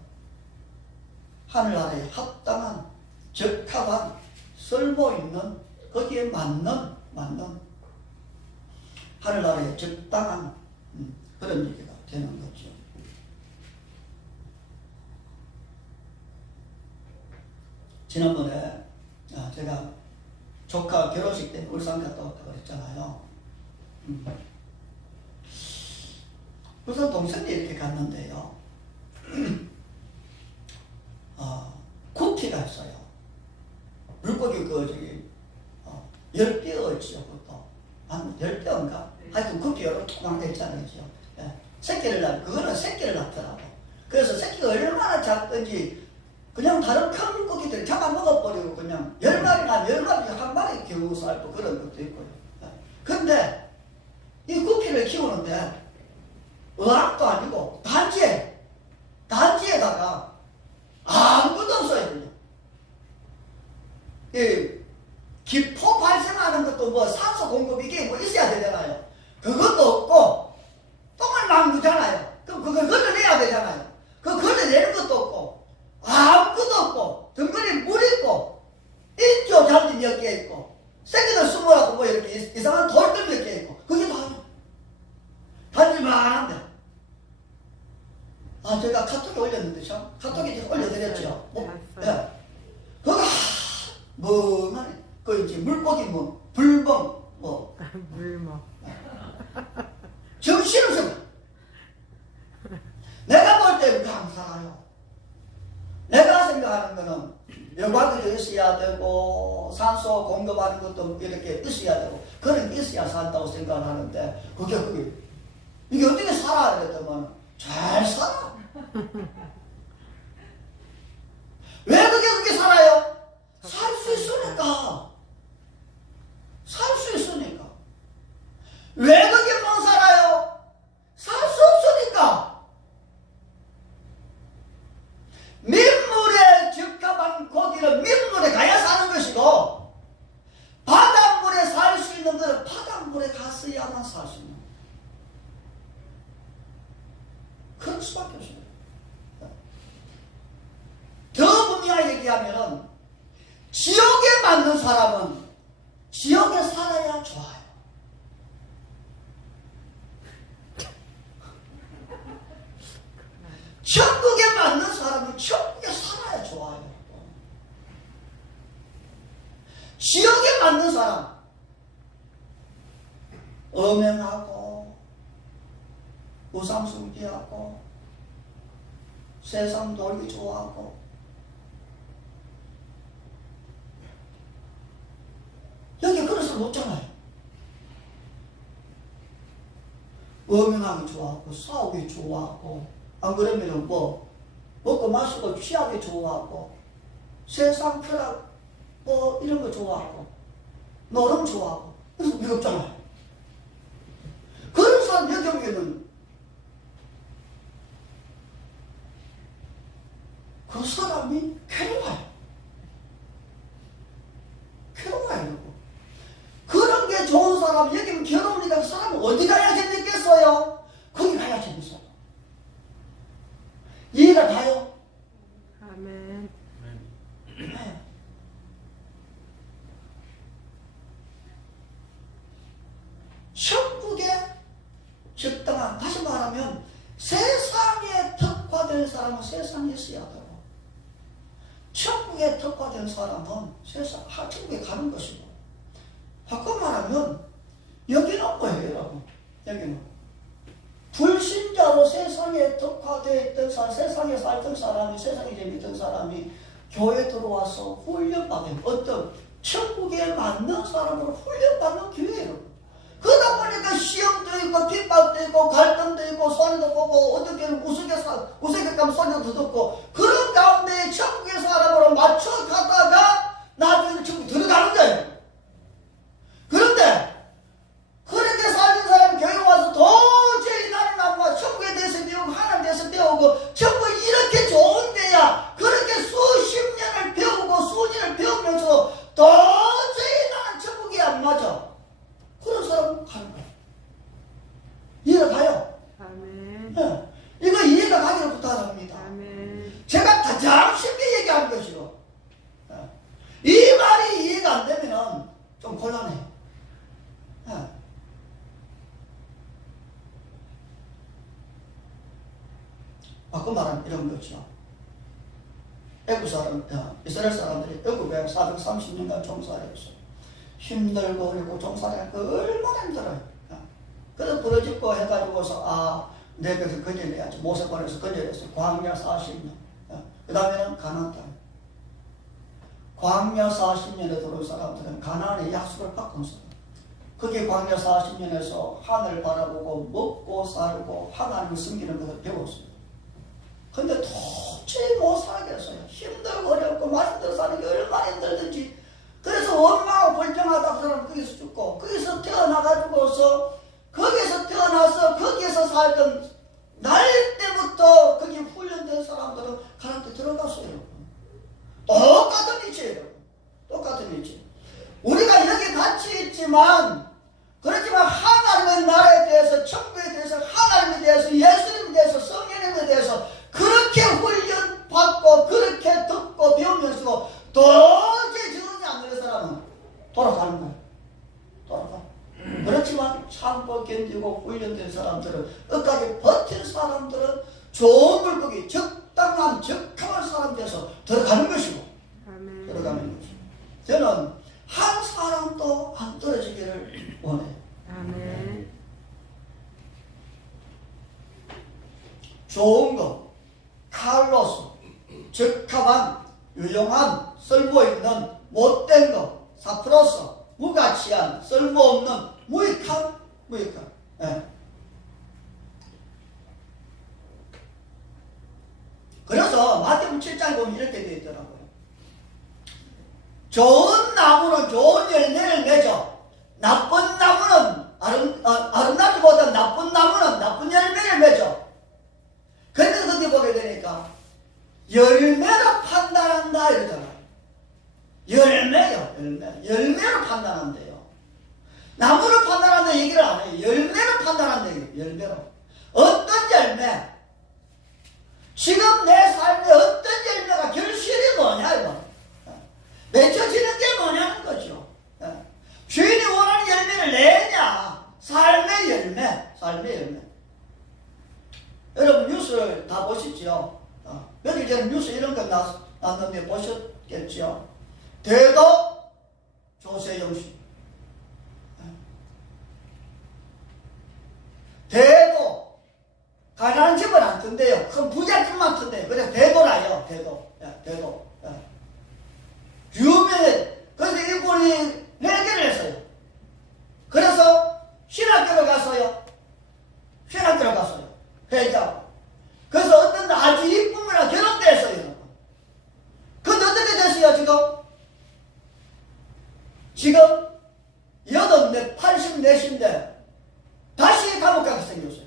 하늘나라에 합당한, 적합한, 쓸모있는, 거기에 맞는 하늘나라에 적당한 그런 얘기가 되는 거죠. 지난번에 제가 조카 결혼식 때 울산 갔다 왔다고 그랬잖아요. 울산 동생이 이렇게 갔는데요. 쿠키가 있어요. 물고기 저기 10뼈였지요. 그것도 한 10뼈인가? 하여튼 쿠키 여러 통ang 돼 있잖아요. 그거는 새끼를 낳더라고. 그래서 새끼가 얼마나 작든지 그냥 다른 큰 물고기들이 잡아 먹어버리고 그냥 10마리나 10마리 한 마리 겨우 살고 그런 것도 있고요. 근데 이 쿠키를 키우는데 의학도 아니고 단지에다가 아무것도 없어요. 그냥. 이 기포 발생하는 것도 뭐 산소 공급 이게 뭐 있어야 되잖아요. 그것도 없고 똥을 막 누잖아요. 그럼 그걸 걸러내야 되잖아요. 그거 걸러내는 것도 없고 아무것도 없고 덩그리 물 있고 인조 잔디 몇 개 있고 새끼들 숨으라고 뭐 이렇게 이상한 돌들 몇 개 있고 그게 다예요. 단지만한데 제가 카톡에 올렸는데 참 카톡에 이제 올려드렸죠. 네. 그거 멍하네. 그 이제 물고기 불멍 물멍. 정신없어. 내가 볼 때 그렇게 안 살아요. 내가 생각하는 거는 여과도 있어야 되고 산소 공급하는 것도 이렇게 있어야 되고 그런 게 있어야 산다고 생각하는데 그게 이게 어떻게 살아 그랬더만 잘 그럴 수밖에 없어요. 더 분명하게 얘기하면 지옥에 맞는 사람은 지옥에 살아야 좋아요. 천국에 맞는 사람은 천국에 살아야 좋아요. 지옥에 맞는 사람, 음행하고 우상 숭배하고 세상 놀기 좋아하고 여기 그런 사람 없잖아요. 음행하기 좋아하고 싸우기 좋아하고 안 그러면 뭐 먹고 마시고 취하기 좋아하고 세상 쾌락 뭐 이런 거 좋아하고 노름 좋아하고 그래서 이거 없잖아요. 그런 사람 여기 오면은 그 사람이 괴로워요. 괴로워요. 그런 게 좋은 사람 여기 오면 괴로우니까 그 사람은 어디 가야 재밌겠어요? 거기 가야 재밌어요. 이해가 가요? 아멘. 네. 천국에 적당한, 다시 말하면 세상에 특화된 사람은 세상에 있어야 되고 천국에 특화된 사람은 천국에 가는 것이고, 바꿔 말하면 여기는 뭐예요 여러분? 여기는 불신자로 세상에 특화되어 있던 사람, 세상에 살던 사람이, 세상에 재밌던 사람이 교회 들어와서 훈련받은 어떤 천국에 맞는 사람으로 훈련받는 기회예요. 그러다 보니까 시험도 있고 핍박도 있고 갈등도 있고 손해도 보고 어떻게는 우스갯감 손해도 듣고 그런 가운데 천국의 사람으로 맞춰가다가 나중에 천국 들어가는 거예요. 그런데 그렇게 살던 사람이 교회 와서 도저히 나는 아마 천국에 대해서 배우고 하나님에 대해서 배우고 천국 이렇게 좋은 데야 그렇게 수십 년을 배우고 수년을 배우면서 도저히 나는 천국이 안 맞아. 그런 사람은 가는 거야. 이해가 가요? 아멘. 네. 이거 이해가 가기를 부탁합니다. 아멘. 제가 가장 쉽게 얘기하는 것이요. 네. 이 말이 이해가 안 되면 좀 곤란해요. 네. 바꿔 말하면 이런 거죠. 애국 사람, 이스라엘 사람들이 애국에 430년간 종살이했어요. 힘들고 그리고 종살이하니까 얼마나 힘들어요. 그래서 부러짓고 해가지고서 내가 건져내야지. 모세관에서 건져냈어요. 광야 40년. 그 다음에는 가나안 땅. 광야 40년에 들어온 사람들은 가나안의 약속을 바꾼 사람. 그게 광야 40년에서 하늘 바라보고 먹고 살고 하나님을 섬기는 것을 배웠어요. 근데 도저히 못 살겠어요. 힘들고 어렵고 맛있는 사는 게 얼마나 힘들든지. 그래서 원망하고 불평하다 그 사람 거기서 죽고 거기서 태어나가지고서 거기서 태어나서 거기에서 살던 날 때부터 거기 훈련된 사람들은 가나안 데 들어갔어요. 똑같은 위치예요. 똑같은 위치. 우리가 여기 같이 있지만 그렇지만 하나님의 나라에 대해서 천국에 대해서 하나님에 대해서 예수님에 대해서 성령님에 대해서 그렇게 훈련받고 그렇게 듣고 배우면서도 도저히 적응이 안 되는 사람은 돌아가는 거예요. 돌아가. 그렇지만 참고 견디고 훈련된 사람들은 끝까지 버틴 사람들은 좋은 물고기 적당한 사람 돼서 들어가는 것이고 아멘. 들어가는 것이고 저는 한 사람도 안 떨어지기를 원해요. 아멘. 좋은 거, 칼로서 적합한, 유용한, 쓸모있는, 못된 거, 사프로서, 무가치한, 쓸모없는, 무익한. 예. 그래서 마태복음 7장에 보면 이렇게 되어 있더라고요. 좋은 나무는 좋은 열매를 맺어 나쁜 나무는 아름다지보다 나쁜 나무는 나쁜 열매를 맺어. 그런데 그게 보게 되니까 열매로 판단한다 이러잖아요. 열매로 판단한대요. 나무를 판단한다 얘기를 안 해요. 열매로 판단한다 얘기예요. 열매로. 어떤 열매? 지금 내 삶에 어떤 열매가 결실이 뭐냐 이거. 맺혀지는 게 뭐냐는 거죠. 주인이 원하는 열매를 내냐. 삶의 열매. 삶의 열매. 여러분 뉴스를 다 보셨죠? 며칠 전에 뉴스 이런 거 났는데 보셨겠죠? 대도 조세영 씨. 대도 가난한 집은 안 튼대요. 큰 부잣집만 튼대요. 그래서 대도라요. 대도. 대도. 유명해. 그래서 이분이 회개를 했어요. 그래서 신학교를 갔어요. 신학교를 갔어요. 회장. 그래서 어떤 아주 이쁜 분이랑 결혼됐어요. 근데 어떻게 됐어요, 지금 84인데 다시 감옥 가게 생겼어요.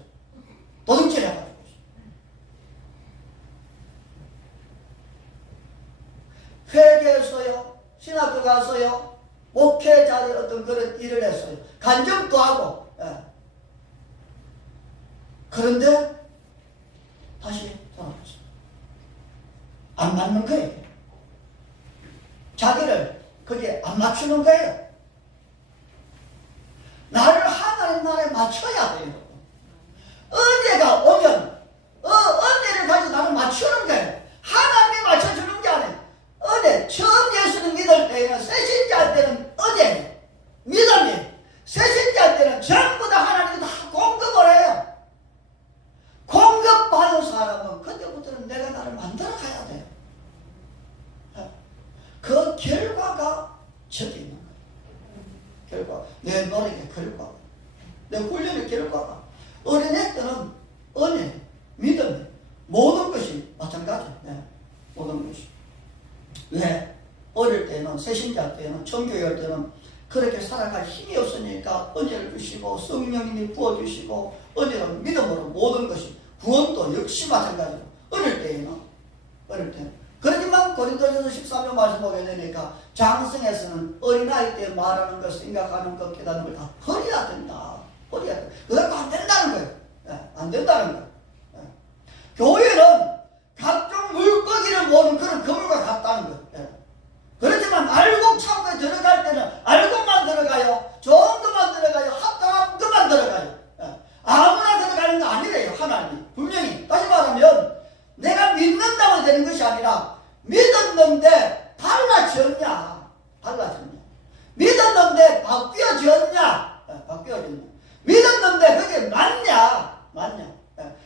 도둑질 해가지고. 회개했어요. 신학교 갔어요. 목회자의 어떤 그런 일을 했어요. 간증도 하고. 그런데 다시 돌아왔어요. 안 맞는 거예요. 자기를 거기에 안 맞추는 거예요. 나를 하나님 나라에 맞춰야 돼요. 은혜가 오면 은혜를 가지고 나를 맞추는 거예요. 하나님이 맞춰주는 게 아니에요. 은혜, 처음 예수를 믿을 때에는 새신자 때는 은혜, 믿음이, 새신자 때는 전부 다 하나님이 다 공급을 해요. 공급받은 사람은 그때부터는 내가 나를 만들어 가야 돼요. 그 결과가 저기 있는 거예요. 결과. 내 노력의 결과. 내 훈련의 결과가. 어린애 때는 은혜, 믿음, 모든 것이 마찬가지예요. 모든 것이. 왜? 어릴 때는, 새신자 때는, 청교할 때는 그렇게 살아갈 힘이 없으니까 은혜를 주시고 성령님이 부어주시고 은혜는 믿음으로 모든 것이 구원도 역시 마찬가지로 어릴 때는 그렇지만 고린도전서 13년 말씀 보게 되니까 장성에서는 어린아이 때 말하는 것, 생각하는 것, 깨닫는 걸 다 버려야 된다. 버려야 된다. 그거 안 된다는 거예요. 안 된다는 거예요. 교회는 각종 물고기를 모는 그런 그물과 같다는 거예요. 그렇지만 알곡 창고에 들어갈 때는 알곡만 들어가요. 좋은 것만 들어가요. 합당한 것만 들어가요. 아무나 들어가는 거 아니래요. 하나님이. 분명히. 다시 말하면 내가 믿는다고 되는 것이 아니라 믿었는데 달라졌냐. 믿었는데 바뀌어졌냐. 믿었는데 그게 맞냐.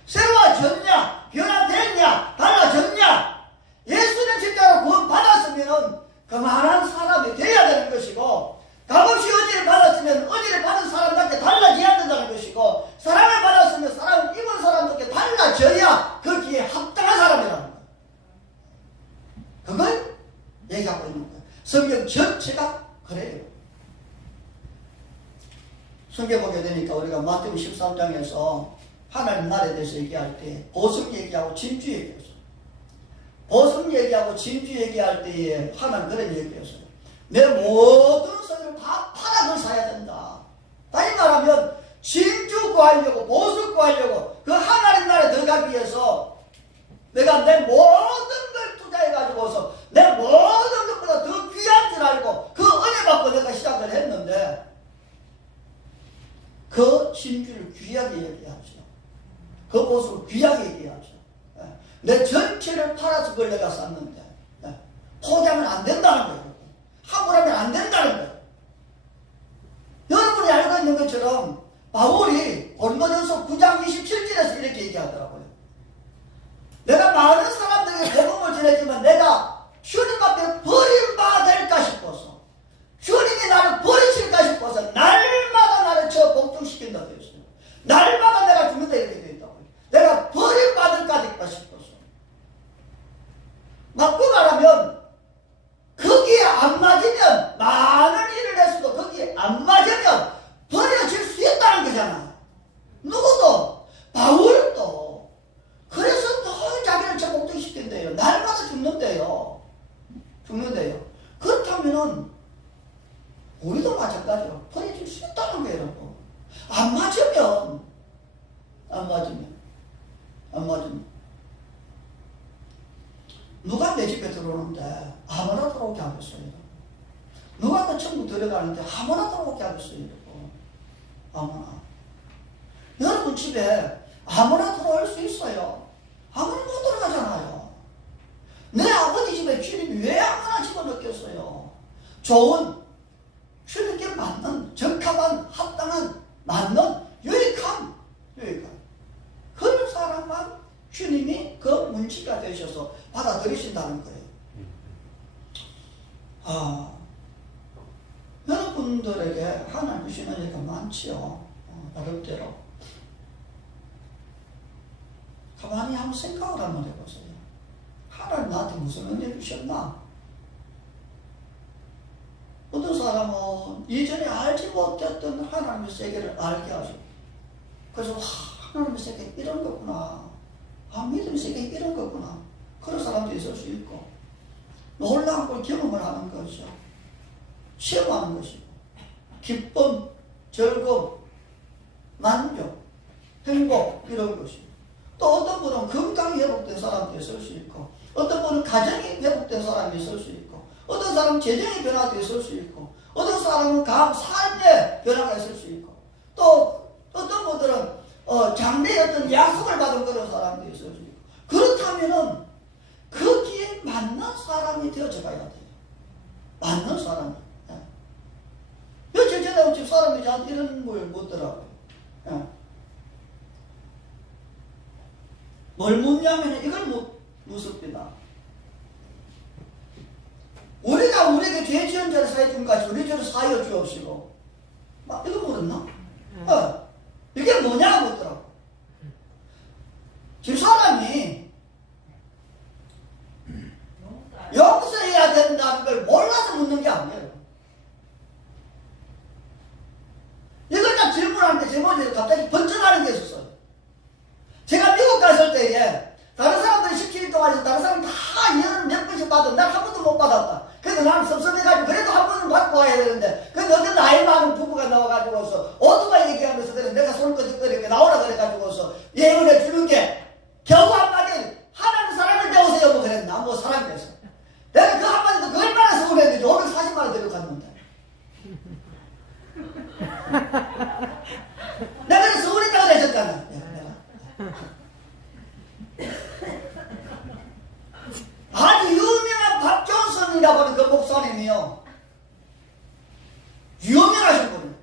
새로워졌냐. 변화됐냐. 달라졌냐. 예수는 진짜로 구원 받았으면 그만한 사람이 돼야 되는 것이고, 값없이 은혜를 받았으면 은혜를 받은 사람한테 달라져야 된다는 것이고, 사랑을 받았으면 사랑을 입은 사람한테 달라져야 거기에 합당한 사람이라는 거예요. 그걸 얘기하고 있는 거예요. 성경 전체가 그래요. 성경 보게 되니까 우리가 마태복음 13장에서 하나님 나라에 대해서 얘기할 때 보석 얘기하고 진주 얘기했어요. 보석 얘기하고 진주 얘기할 때에 하나님 그런 얘기했어요. 내 모든 소유를 다 팔아 그걸 사야 된다. 다시 말하면 진주 구하려고 보석 구하려고 그 하나님 나라에 들어가기 위해서 내가 내 모든 걸 투자해가지고서 내 모든 것보다 더 귀한 줄 알고 그 은혜 받고 내가 시작을 했는데 그 진주를 귀하게 얘기하죠. 그 보석을 귀하게 얘기하죠. 내 전체를 팔아서 그걸 내가 샀는데 포기하면 안 된다는 거예요. 함부로하면 안 된다는 거예요. 여러분이 알고 있는 것처럼 바울이 고린도전서 9장 27절에서 이렇게 얘기하더라고요. 내가 많은 사람들에게 복음을 전했지만 내가 주님 앞에 버림받을까 싶어서, 주님이 나를 버리실까 싶어서 날마다 나를 저 복종시킨다고 했어요. 날마다 내가 죽는다 이렇게 되어 있다고요. 내가 버림받을까 싶어서. 맞고 말하면 거기에 안 맞으면 많은 일을 했어도 거기에 안 맞으면 버려질 수 있다는 거잖아. 누구도 바울도 그래서 더 자기를 저 복종시킨대요. 날마다 죽는데요. 누가 내 집에 들어오는데 아무나 들어오게 하겠어요? 누가 그 천국 들어가는데 아무나 들어오게 하겠어요? 아무나. 여러분 집에 아무나 들어올 수 있어요? 아무나 못 들어가잖아요. 내 아버지 집에 주님이 왜 아무나 집어넣겠어요? 좋은, 주님께 맞는, 적합한, 합당한, 맞는, 유익한. 그런 사람만 주님이 그 문지가 되셔서 받아들이신다는 거예요. 여러분들에게 하나님 주시는 얘기가 많지요. 나름대로. 가만히 한번 생각을 한번 해보세요. 하나님 나한테 무슨 은혜 주셨나? 어떤 사람은 이전에 알지 못했던 하나님의 세계를 알게 하시고, 그래서 하나님의 세계 이런 거구나. 믿음의 세계 이런 거구나. 그런 사람도 있을 수 있고, 놀라운 걸 경험을 하는 것이죠. 체험하는 것이고, 기쁨, 즐거움, 만족, 행복 이런 것이고, 또 어떤 분은 건강이 회복된 사람도 있을 수 있고, 어떤 분은 가정이 회복된 사람이 있을 수 있고, 어떤 사람은 재정의 변화도 있을 수 있고, 어떤 사람은 삶의 변화가 있을 수 있고, 또 어떤 분들은 장래의 어떤 약속을 받은 그런 사람도 있을 수 있고, 그렇다면은 거기에 맞는 사람이 되어져 가야 돼요. 맞는 사람이. 며칠 전에 집 사람이 저한테 이런 걸 묻더라고요. 뭘 묻냐면 이걸 묻습니다. 우리가 우리에게 죄 지은 자를 사해 준 것이 우리 죄를 사하여 주옵시고, 막 이거 물었나? 이게 뭐냐 묻더라고. 집 사람이 용서해야 된다는 걸 몰라서 묻는 게 아니에요. 이걸 다 질문하는데 제 머리에 갑자기 번쩍하는 게 있었어요. 제가 미국 갔을 때에 다른 사람들이 17일 동안에서 다른 사람 다 예언을 몇 번씩 받았는데 난 한 번도 못 받았다. 그래서 나는 섭섭해가지고 그래도 한 번은 받고 와야 되는데, 근데 어떤 나이 많은 부부가 나와가지고서 오토바이 얘기하면서 내가 손 끄덕거리게 나오라 그래가지고서 예언해 주는 게 겨우 한마디 하나님 사랑을 배우세요 뭐 그랬나? 뭐 사랑 배워서 내가 그 한마디도 그 얼마나 서운했는지 540만 원 들여갔는데 내가 그래서 서운했다고 그랬잖아. 아주 유명한 박존슨이라고 하는 그 목사님이요, 유명하신 분이에요.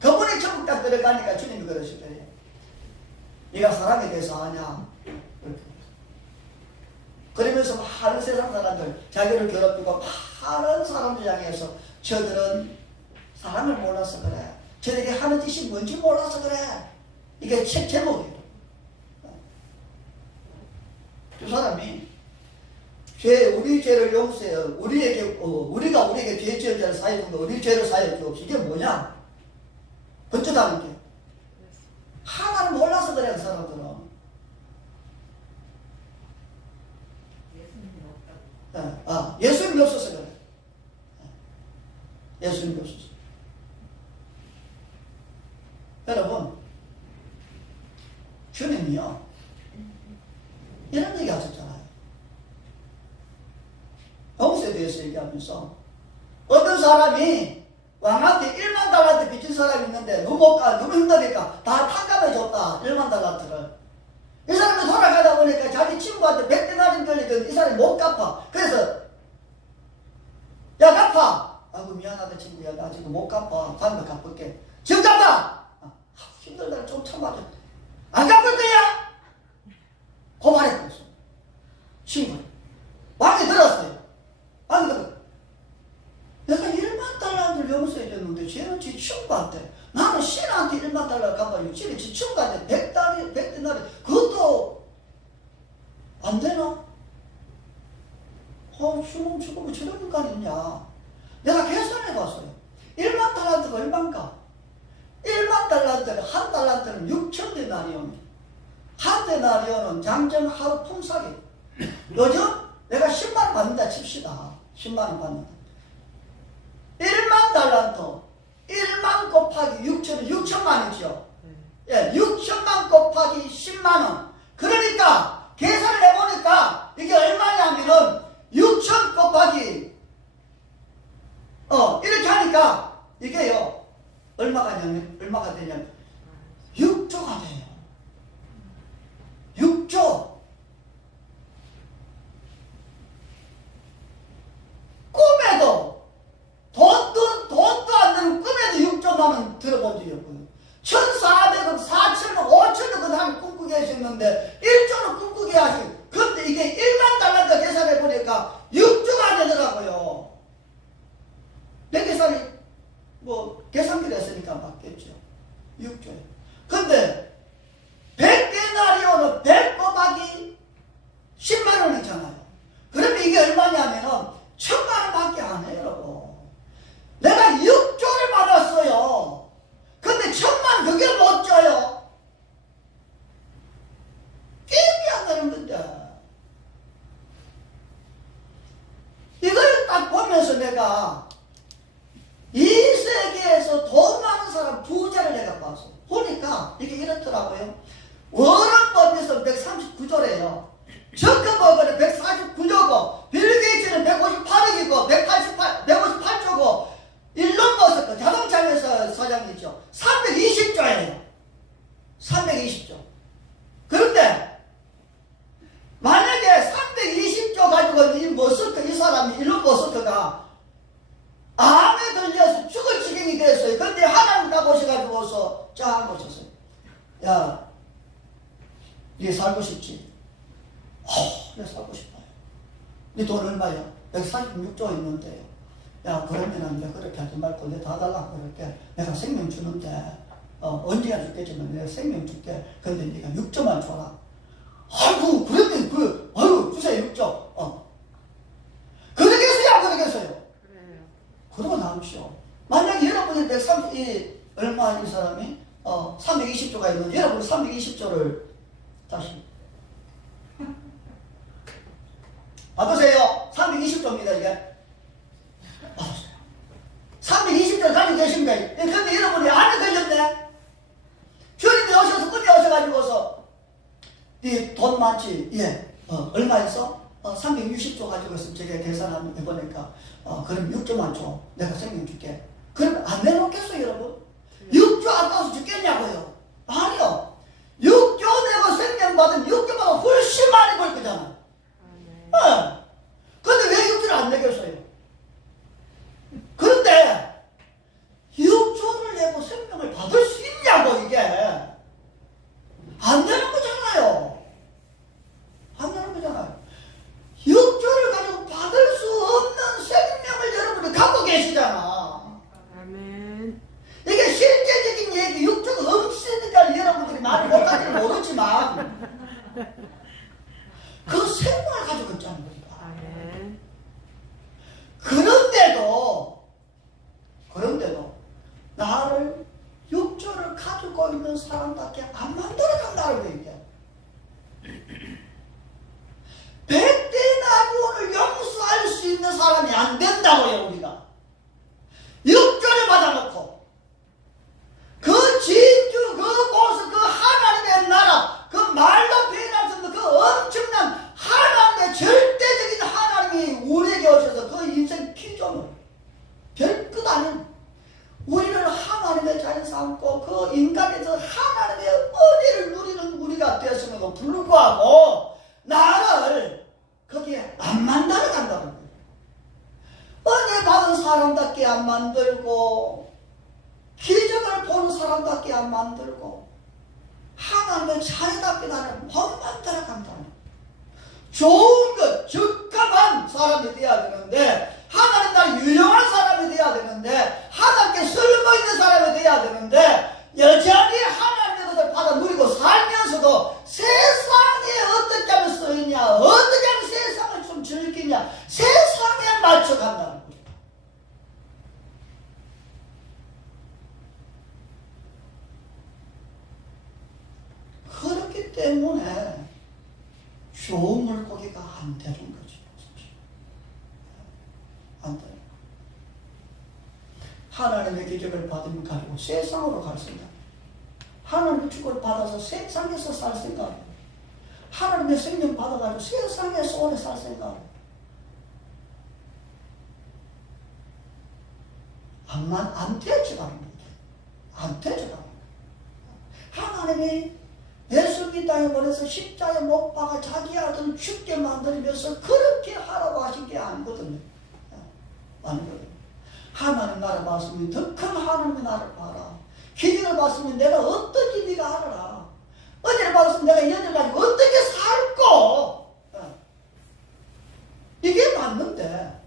그분이 천국 딱 들어가니까 주님이 그러시더래요. 네가 사람에 대해서 아냐? 그러면서 많은 세상 사람들 자기를 괴롭히고 많은 사람들 향해서 저들은 사람을 몰라서 그래, 저들이 하는 짓이 뭔지 몰라서 그래. 이게 책 제목이에요. 그 사람이 우리 죄를 용서해요. 우리가 우리에게 죄 지은 자를 사해 준다. 우리 죄를 사해 주옵시. 이게 뭐냐? 번쩍하는 게. 하나를 몰라서 그래, 그 사람들은. 예수님이 없어서 그래. 예수님이 없어서. 여러분, 주님이요, 이런 얘기 하셨잖아요. 용서에 대해서 얘기하면서 어떤 사람이 왕한테 1만 달란트 빚진 사람이 있는데 너무 힘드니까 다 탕감해 줬다. 1만 달란트를. 이 사람이 돌아가다 보니까 자기 친구한테 100데나리 빌리던 이 사람이 못 갚아. 그래서 야 갚아. 아이고 미안하다 친구야, 나 지금 못 갚아. 다음에 갚을게. 지금 갚아. 힘들다 좀 참아줘. 안 갚을 거야. 고발했어. 친구 왕이 들었어요. 아니, 내가 1만 달러를 용서해 줬는데 쟤는 지 친구한테, 나는 신한테 1만 달러 갚아요. 쟤는 지 친구한테 100데나리 그것도 안 되나? 지금 왜 저런 인간이 있냐? 내가 계산해 봤어요. 1만 달란트가 얼마인가? 1만 달란트는 한 달란트는 6,000데나리온이에요. 한 데나리온은 장정 하루 품삯이. 요즘 내가 10만 원 받는다 칩시다. 10만 원 받는다. 1만 달란트, 1만 곱하기 6천만이죠. 예, 6천만 곱하기 10만 원. 그러니까 계산을 해보니까 이게 얼마냐? 얼마가 되냐면 6조가 돼요. 6조. 꿈에도 돈도 안 되는 꿈에도 6조만은 들어본 적이 없고요. 1,400억, 4천억, 5천억은 한 꿈꾸게 하셨는데 1조는 꿈꾸게 하시고, 그런데 이게 1만 달러가 계산해 보니까 6조가 되더라고요. 내 계산이 뭐 계산기를 했으니까 맞겠죠. 6조예요. 근데 100데나리온은 100 곱하기 10만 원이잖아요. 그러면 이게 얼마냐면은 1,000만 원밖에 안 해요, 여러분. 내가 6조를 받았어요. 근데 1,000만 그게 못 줘요. 게임이 안 되는 건데. 이걸 딱 보면서 내가 이 세계에서 돈 많은 사람 부자를 내가 봤어. 보니까 이게 이렇더라고요. 워런버핏은 139조래요. 저크버그는 149조고, 빌 게이츠는 158억이고, 158조고, 일론 머스크 자동차 회사 사장이죠. 320조예요. 320조. 그런데 만약에 320조 가지고 이 사람이 일론 머스크가 암에 걸려서 죽을 지경이 됐어요. 근데 하나님 딱 오셔가지고서 쫙 오셨어요. 야, 니 살고 싶지? 내 살고 싶어요. 니 돈 얼마야? 146조 있는데요. 야, 그러면은 내가 그렇게 하지 말고 내 다 달라고 그럴게. 내가 생명 주는데 언제야 죽겠지만 내가 생명 줄게. 근데 네가 6조만 줘라. 아이고, 그러면 아이고 주세요 6조. 그러겠어요 안 그러겠어요? 그러고 나오시오. 만약에 여러분이 130, 얼마 이 사람이 320조가 있는데 여러분이 320조를 다시 받으세요. 320조입니다 이게. 받으세요. 320조를 가지고 계신 거예요. 근데 여러분이 안에 걸렸네. 주님이 오셔서 꿈이 오셔가지고서 네 돈 많지? 예. 얼마 있어? 360조 가지고 있으면 제가 계산하면 해보니까 그럼 6조만 줘. 내가 생명 줄게. 그럼 안 내놓겠어요 여러분? 6조 아까워서 죽겠냐고요? 아니요. 6조 내고 생명 받은 6조보다 훨씬 많이 벌 거잖아. 네. 근데 왜 6조를 안 내겠어요? 그런데 6조를 내고 생명을 받을 수 있냐고 이게. 안 되는 거잖아요. 안 되는 거잖아요. 6조를 가지고 받을 수 없는 생명을 여러분이 갖고 계시잖아. 아멘. 이게 실제적인 얘기, 6조가 없으니까 여러분들이 말을 못하지는 모르지만 그 생명을 가지고 있자는 거니까. 아멘. 그런데도 나를 6조를 가지고 있는 사람답게 안 만들어간다는 거예요. 이게. 100데나리온을 용서할 수 있는 사람이 안 된다고요, 우리가. 6조를 받아놓고, 그 진주, 그 고수, 그 하나님의 나라, 그 말로 표현할 수 없는 그 엄청난 하나님의 절대적인 하나님이 우리에게 오셔서 그 인생 기존을 별것 아닌 우리를 하나님의 자녀 삼고 그 인간에서 하나님의 은혜를 누리는 우리가 되었음에도 불구하고 나를 거기에 안 만들어 간다는 거예요. 은혜 받은 사람답게 안 만들고 기적을 보는 사람답게 안 만들고 하나님의 자녀답게 나를 못 만들어 간다는 거예요. 좋은 것, 적합한 사람이 되어야 되는데 하나님 나라 유용한 사람이 되어야 되는데 하나님께 쓸모있는 사람이 되어야 되는데 여전히 하나님의 것을 받아 누리고 살면서도 세상에 어떻게 하면 쓰이냐, 어떻게 하면 세상을 좀 즐기냐, 세상에 맞춰간다는 거예요. 그렇기 때문에 좋은 물고기가 안 되는 거지. 안 돼. 하나님의 기적을 받으면 가지고 세상으로 갈 생각. 하나님의 축복을 받아서 세상에서 살 생각. 하나님의 생명 받아가지고 세상에서 오래 살 생각. 안 되지 말입니다. 안 되죠. 하나님이 예수 이 땅에 보내서 십자가에 못 박아 자기 아들을 죽게 만들면서 그렇게 하라고 하신 게 아니거든요. 아니거든요. 하나님 나라 봤으면 더 큰 하나님의 나라를 봐라. 기준을 봤으면 내가 어떤지 네가 알아라. 은혜를 받았으면 내가 이 은혜를 가지고 어떻게 살고 이게 맞는데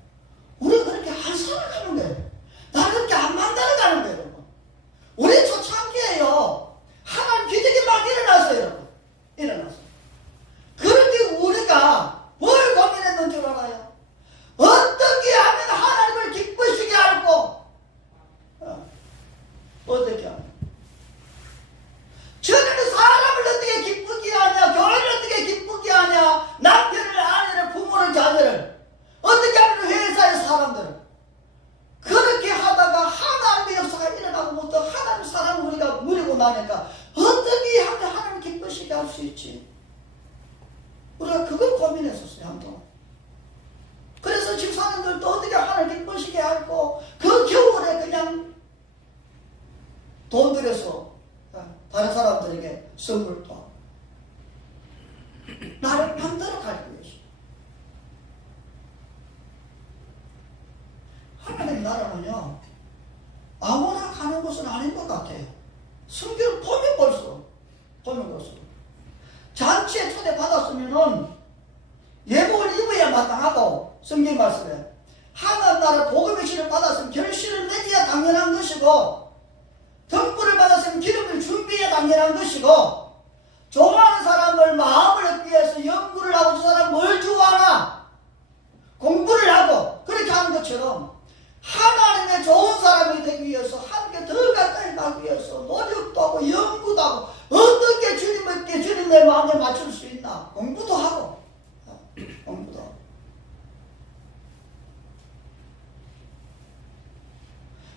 우리가 그렇게 안 살아가는 거예요. 나를 그렇게 안 만들어가는 거예요. 여러분. 우리 초창기에요. 하나님 기적이 막 일어났어요. 여러분. 일어났어요. 그런데 우리가 뭘 고민했는 줄 알아요? 어떻게 하면 하나님을 기쁘시게 할고 어떻게 하면 저들은 사람을 어떻게 기쁘게 하냐, 교회를 어떻게 기쁘게 하냐, 남편을, 아내를, 부모를, 자녀를 어떻게 하면 회사의 사람들을 그렇게 하다가 하나님의 역사가 일어나고부터 하나님 사람을 우리가 누리고 나니까 어떻게 하면 하나님을 기쁘시게 할 수 있지? 우리가 그걸 고민했었어요, 한동안. 그래서 집사님들도 어떻게 하나님을 기쁘시게 할고 그 겨울에 그냥 돈 들여서 다른 사람들에게 선물도 하고 나를 만들어 가기 위해서. 하나님 나라는요 아무나 가는 곳은 아닌 것 같아요. 성경을 보면 볼수록 잔치에 초대받았으면은 예복을 입어야 마땅하고 성경 말씀에 하나님 나라 복음의 씨를 받았으면 결실을 맺어야 당연한 것이고 등불을 받았으면 기름을 준비해야 당연한 것이고 좋아하는 사람을 마음을 얻기 위해서 연구를 하고 저 사람 뭘 좋아하나 공부를 하고 그렇게 하는 것처럼 하나님의 좋은 사람이 되기 위해서 하나님께 더 가까이 가기 위해서 노력도 하고 연구도 하고 어떻게 주님께 주님의 마음에 맞출 수 있나 공부도 하고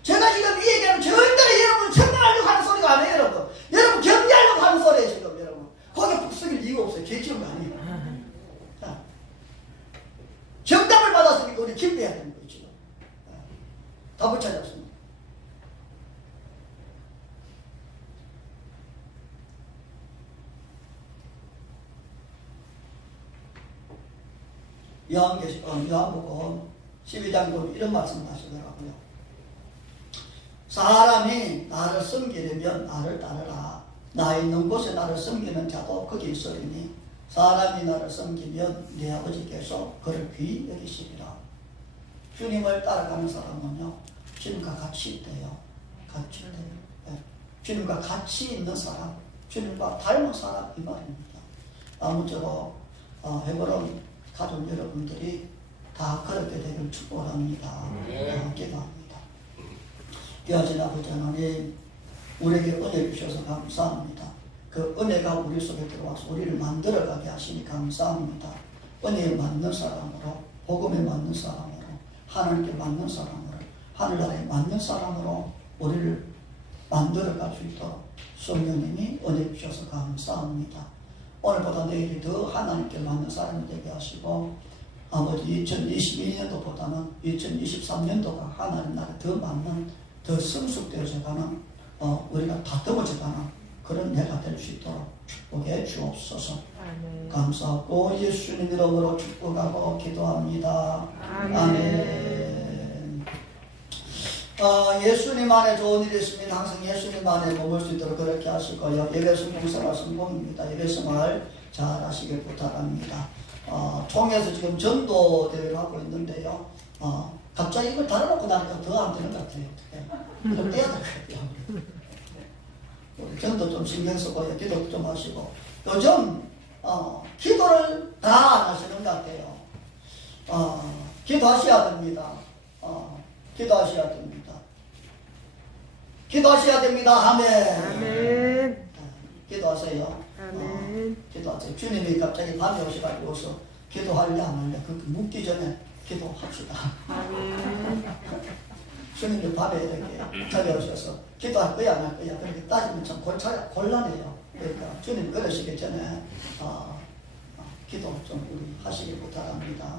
제가 지금 이 얘기하면 절대로 여러분 천만하려고 하는 소리가 아니에요. 여러분 여러분 경계하려고 하는 소리예요. 지금 여러분 거기에 푹 쓰길 이유가 없어요. 개치운 거 아니에요. 자, 정답을 받았으니까 우리 기뻐해야 되는 거예요. 지금 답을 찾았습니다. 요한복음 12장 보면 이런 말씀을 하시더라고요. 사람이 나를 섬기려면 나를 따르라. 나 있는 곳에 나를 섬기는 자도 거기 있으리니 사람이 나를 섬기면 내 아버지께서 그를 귀히 여기시리라. 주님을 따라가는 사람은요 주님과 같이 있대요. 같이 있대요. 네. 주님과 같이 있는 사람, 주님과 닮은 사람 이 말입니다. 아무쪼록 헤브론 가족 여러분들이 다 그렇게 되길 축복합니다. 기도합니다. 귀하신 아버지 하나님, 우리에게 은혜 주셔서 감사합니다. 그 은혜가 우리 속에 들어와서 우리를 만들어가게 하시니 감사합니다. 은혜에 맞는 사람으로, 복음에 맞는 사람으로, 하나님께 맞는 사람으로, 하늘나라에 맞는 사람으로 우리를 만들어갈 수 있도록 성령님이 은혜 주셔서 감사합니다. 오늘보다 내일이 더 하나님께 맞는 사람이 되게 하시고 아버지 2022년도보다는 2023년도가 하나님 나라에 더 맞는 더 성숙되어져 가는 우리가 다듬어져 가는 그런 해가 될 수 있도록 축복해 주옵소서. 아멘. 감사하고 예수님 이름으로 축복하고 기도합니다. 아멘. 아멘. 예수님 안에 좋은 일이 있으면 항상 예수님 안에 머물 수 있도록 그렇게 하시고요. 예배성 봉사가 성공입니다. 예배성을 잘 하시길 부탁합니다. 총회에서 지금 전도 대회를 하고 있는데요. 갑자기 이걸 달아놓고 나니까 더 안 되는 것 같아요. 이걸 떼야 될 것 같아요. 우리 전도 좀 신경 쓰고 기도도 좀 하시고 요즘 기도를 다 안 하시는 것 같아요. 기도하셔야 됩니다. 기도하셔야 됩니다. 기도하셔야 됩니다. 아멘. 아멘. 기도하세요. 아멘. 기도하세요. 주님이 갑자기 밤에 오셔가지고서 기도할래 안 할래 그렇게 묻기 전에 기도합시다. 아멘. 주님이 밤에 이렇게 찾아오셔서 기도할 거야 안 할 거야 그렇게 따지면 참 곤란해요. 그러니까 주님 그러시기 전에 기도 좀 우리 하시길 부탁합니다.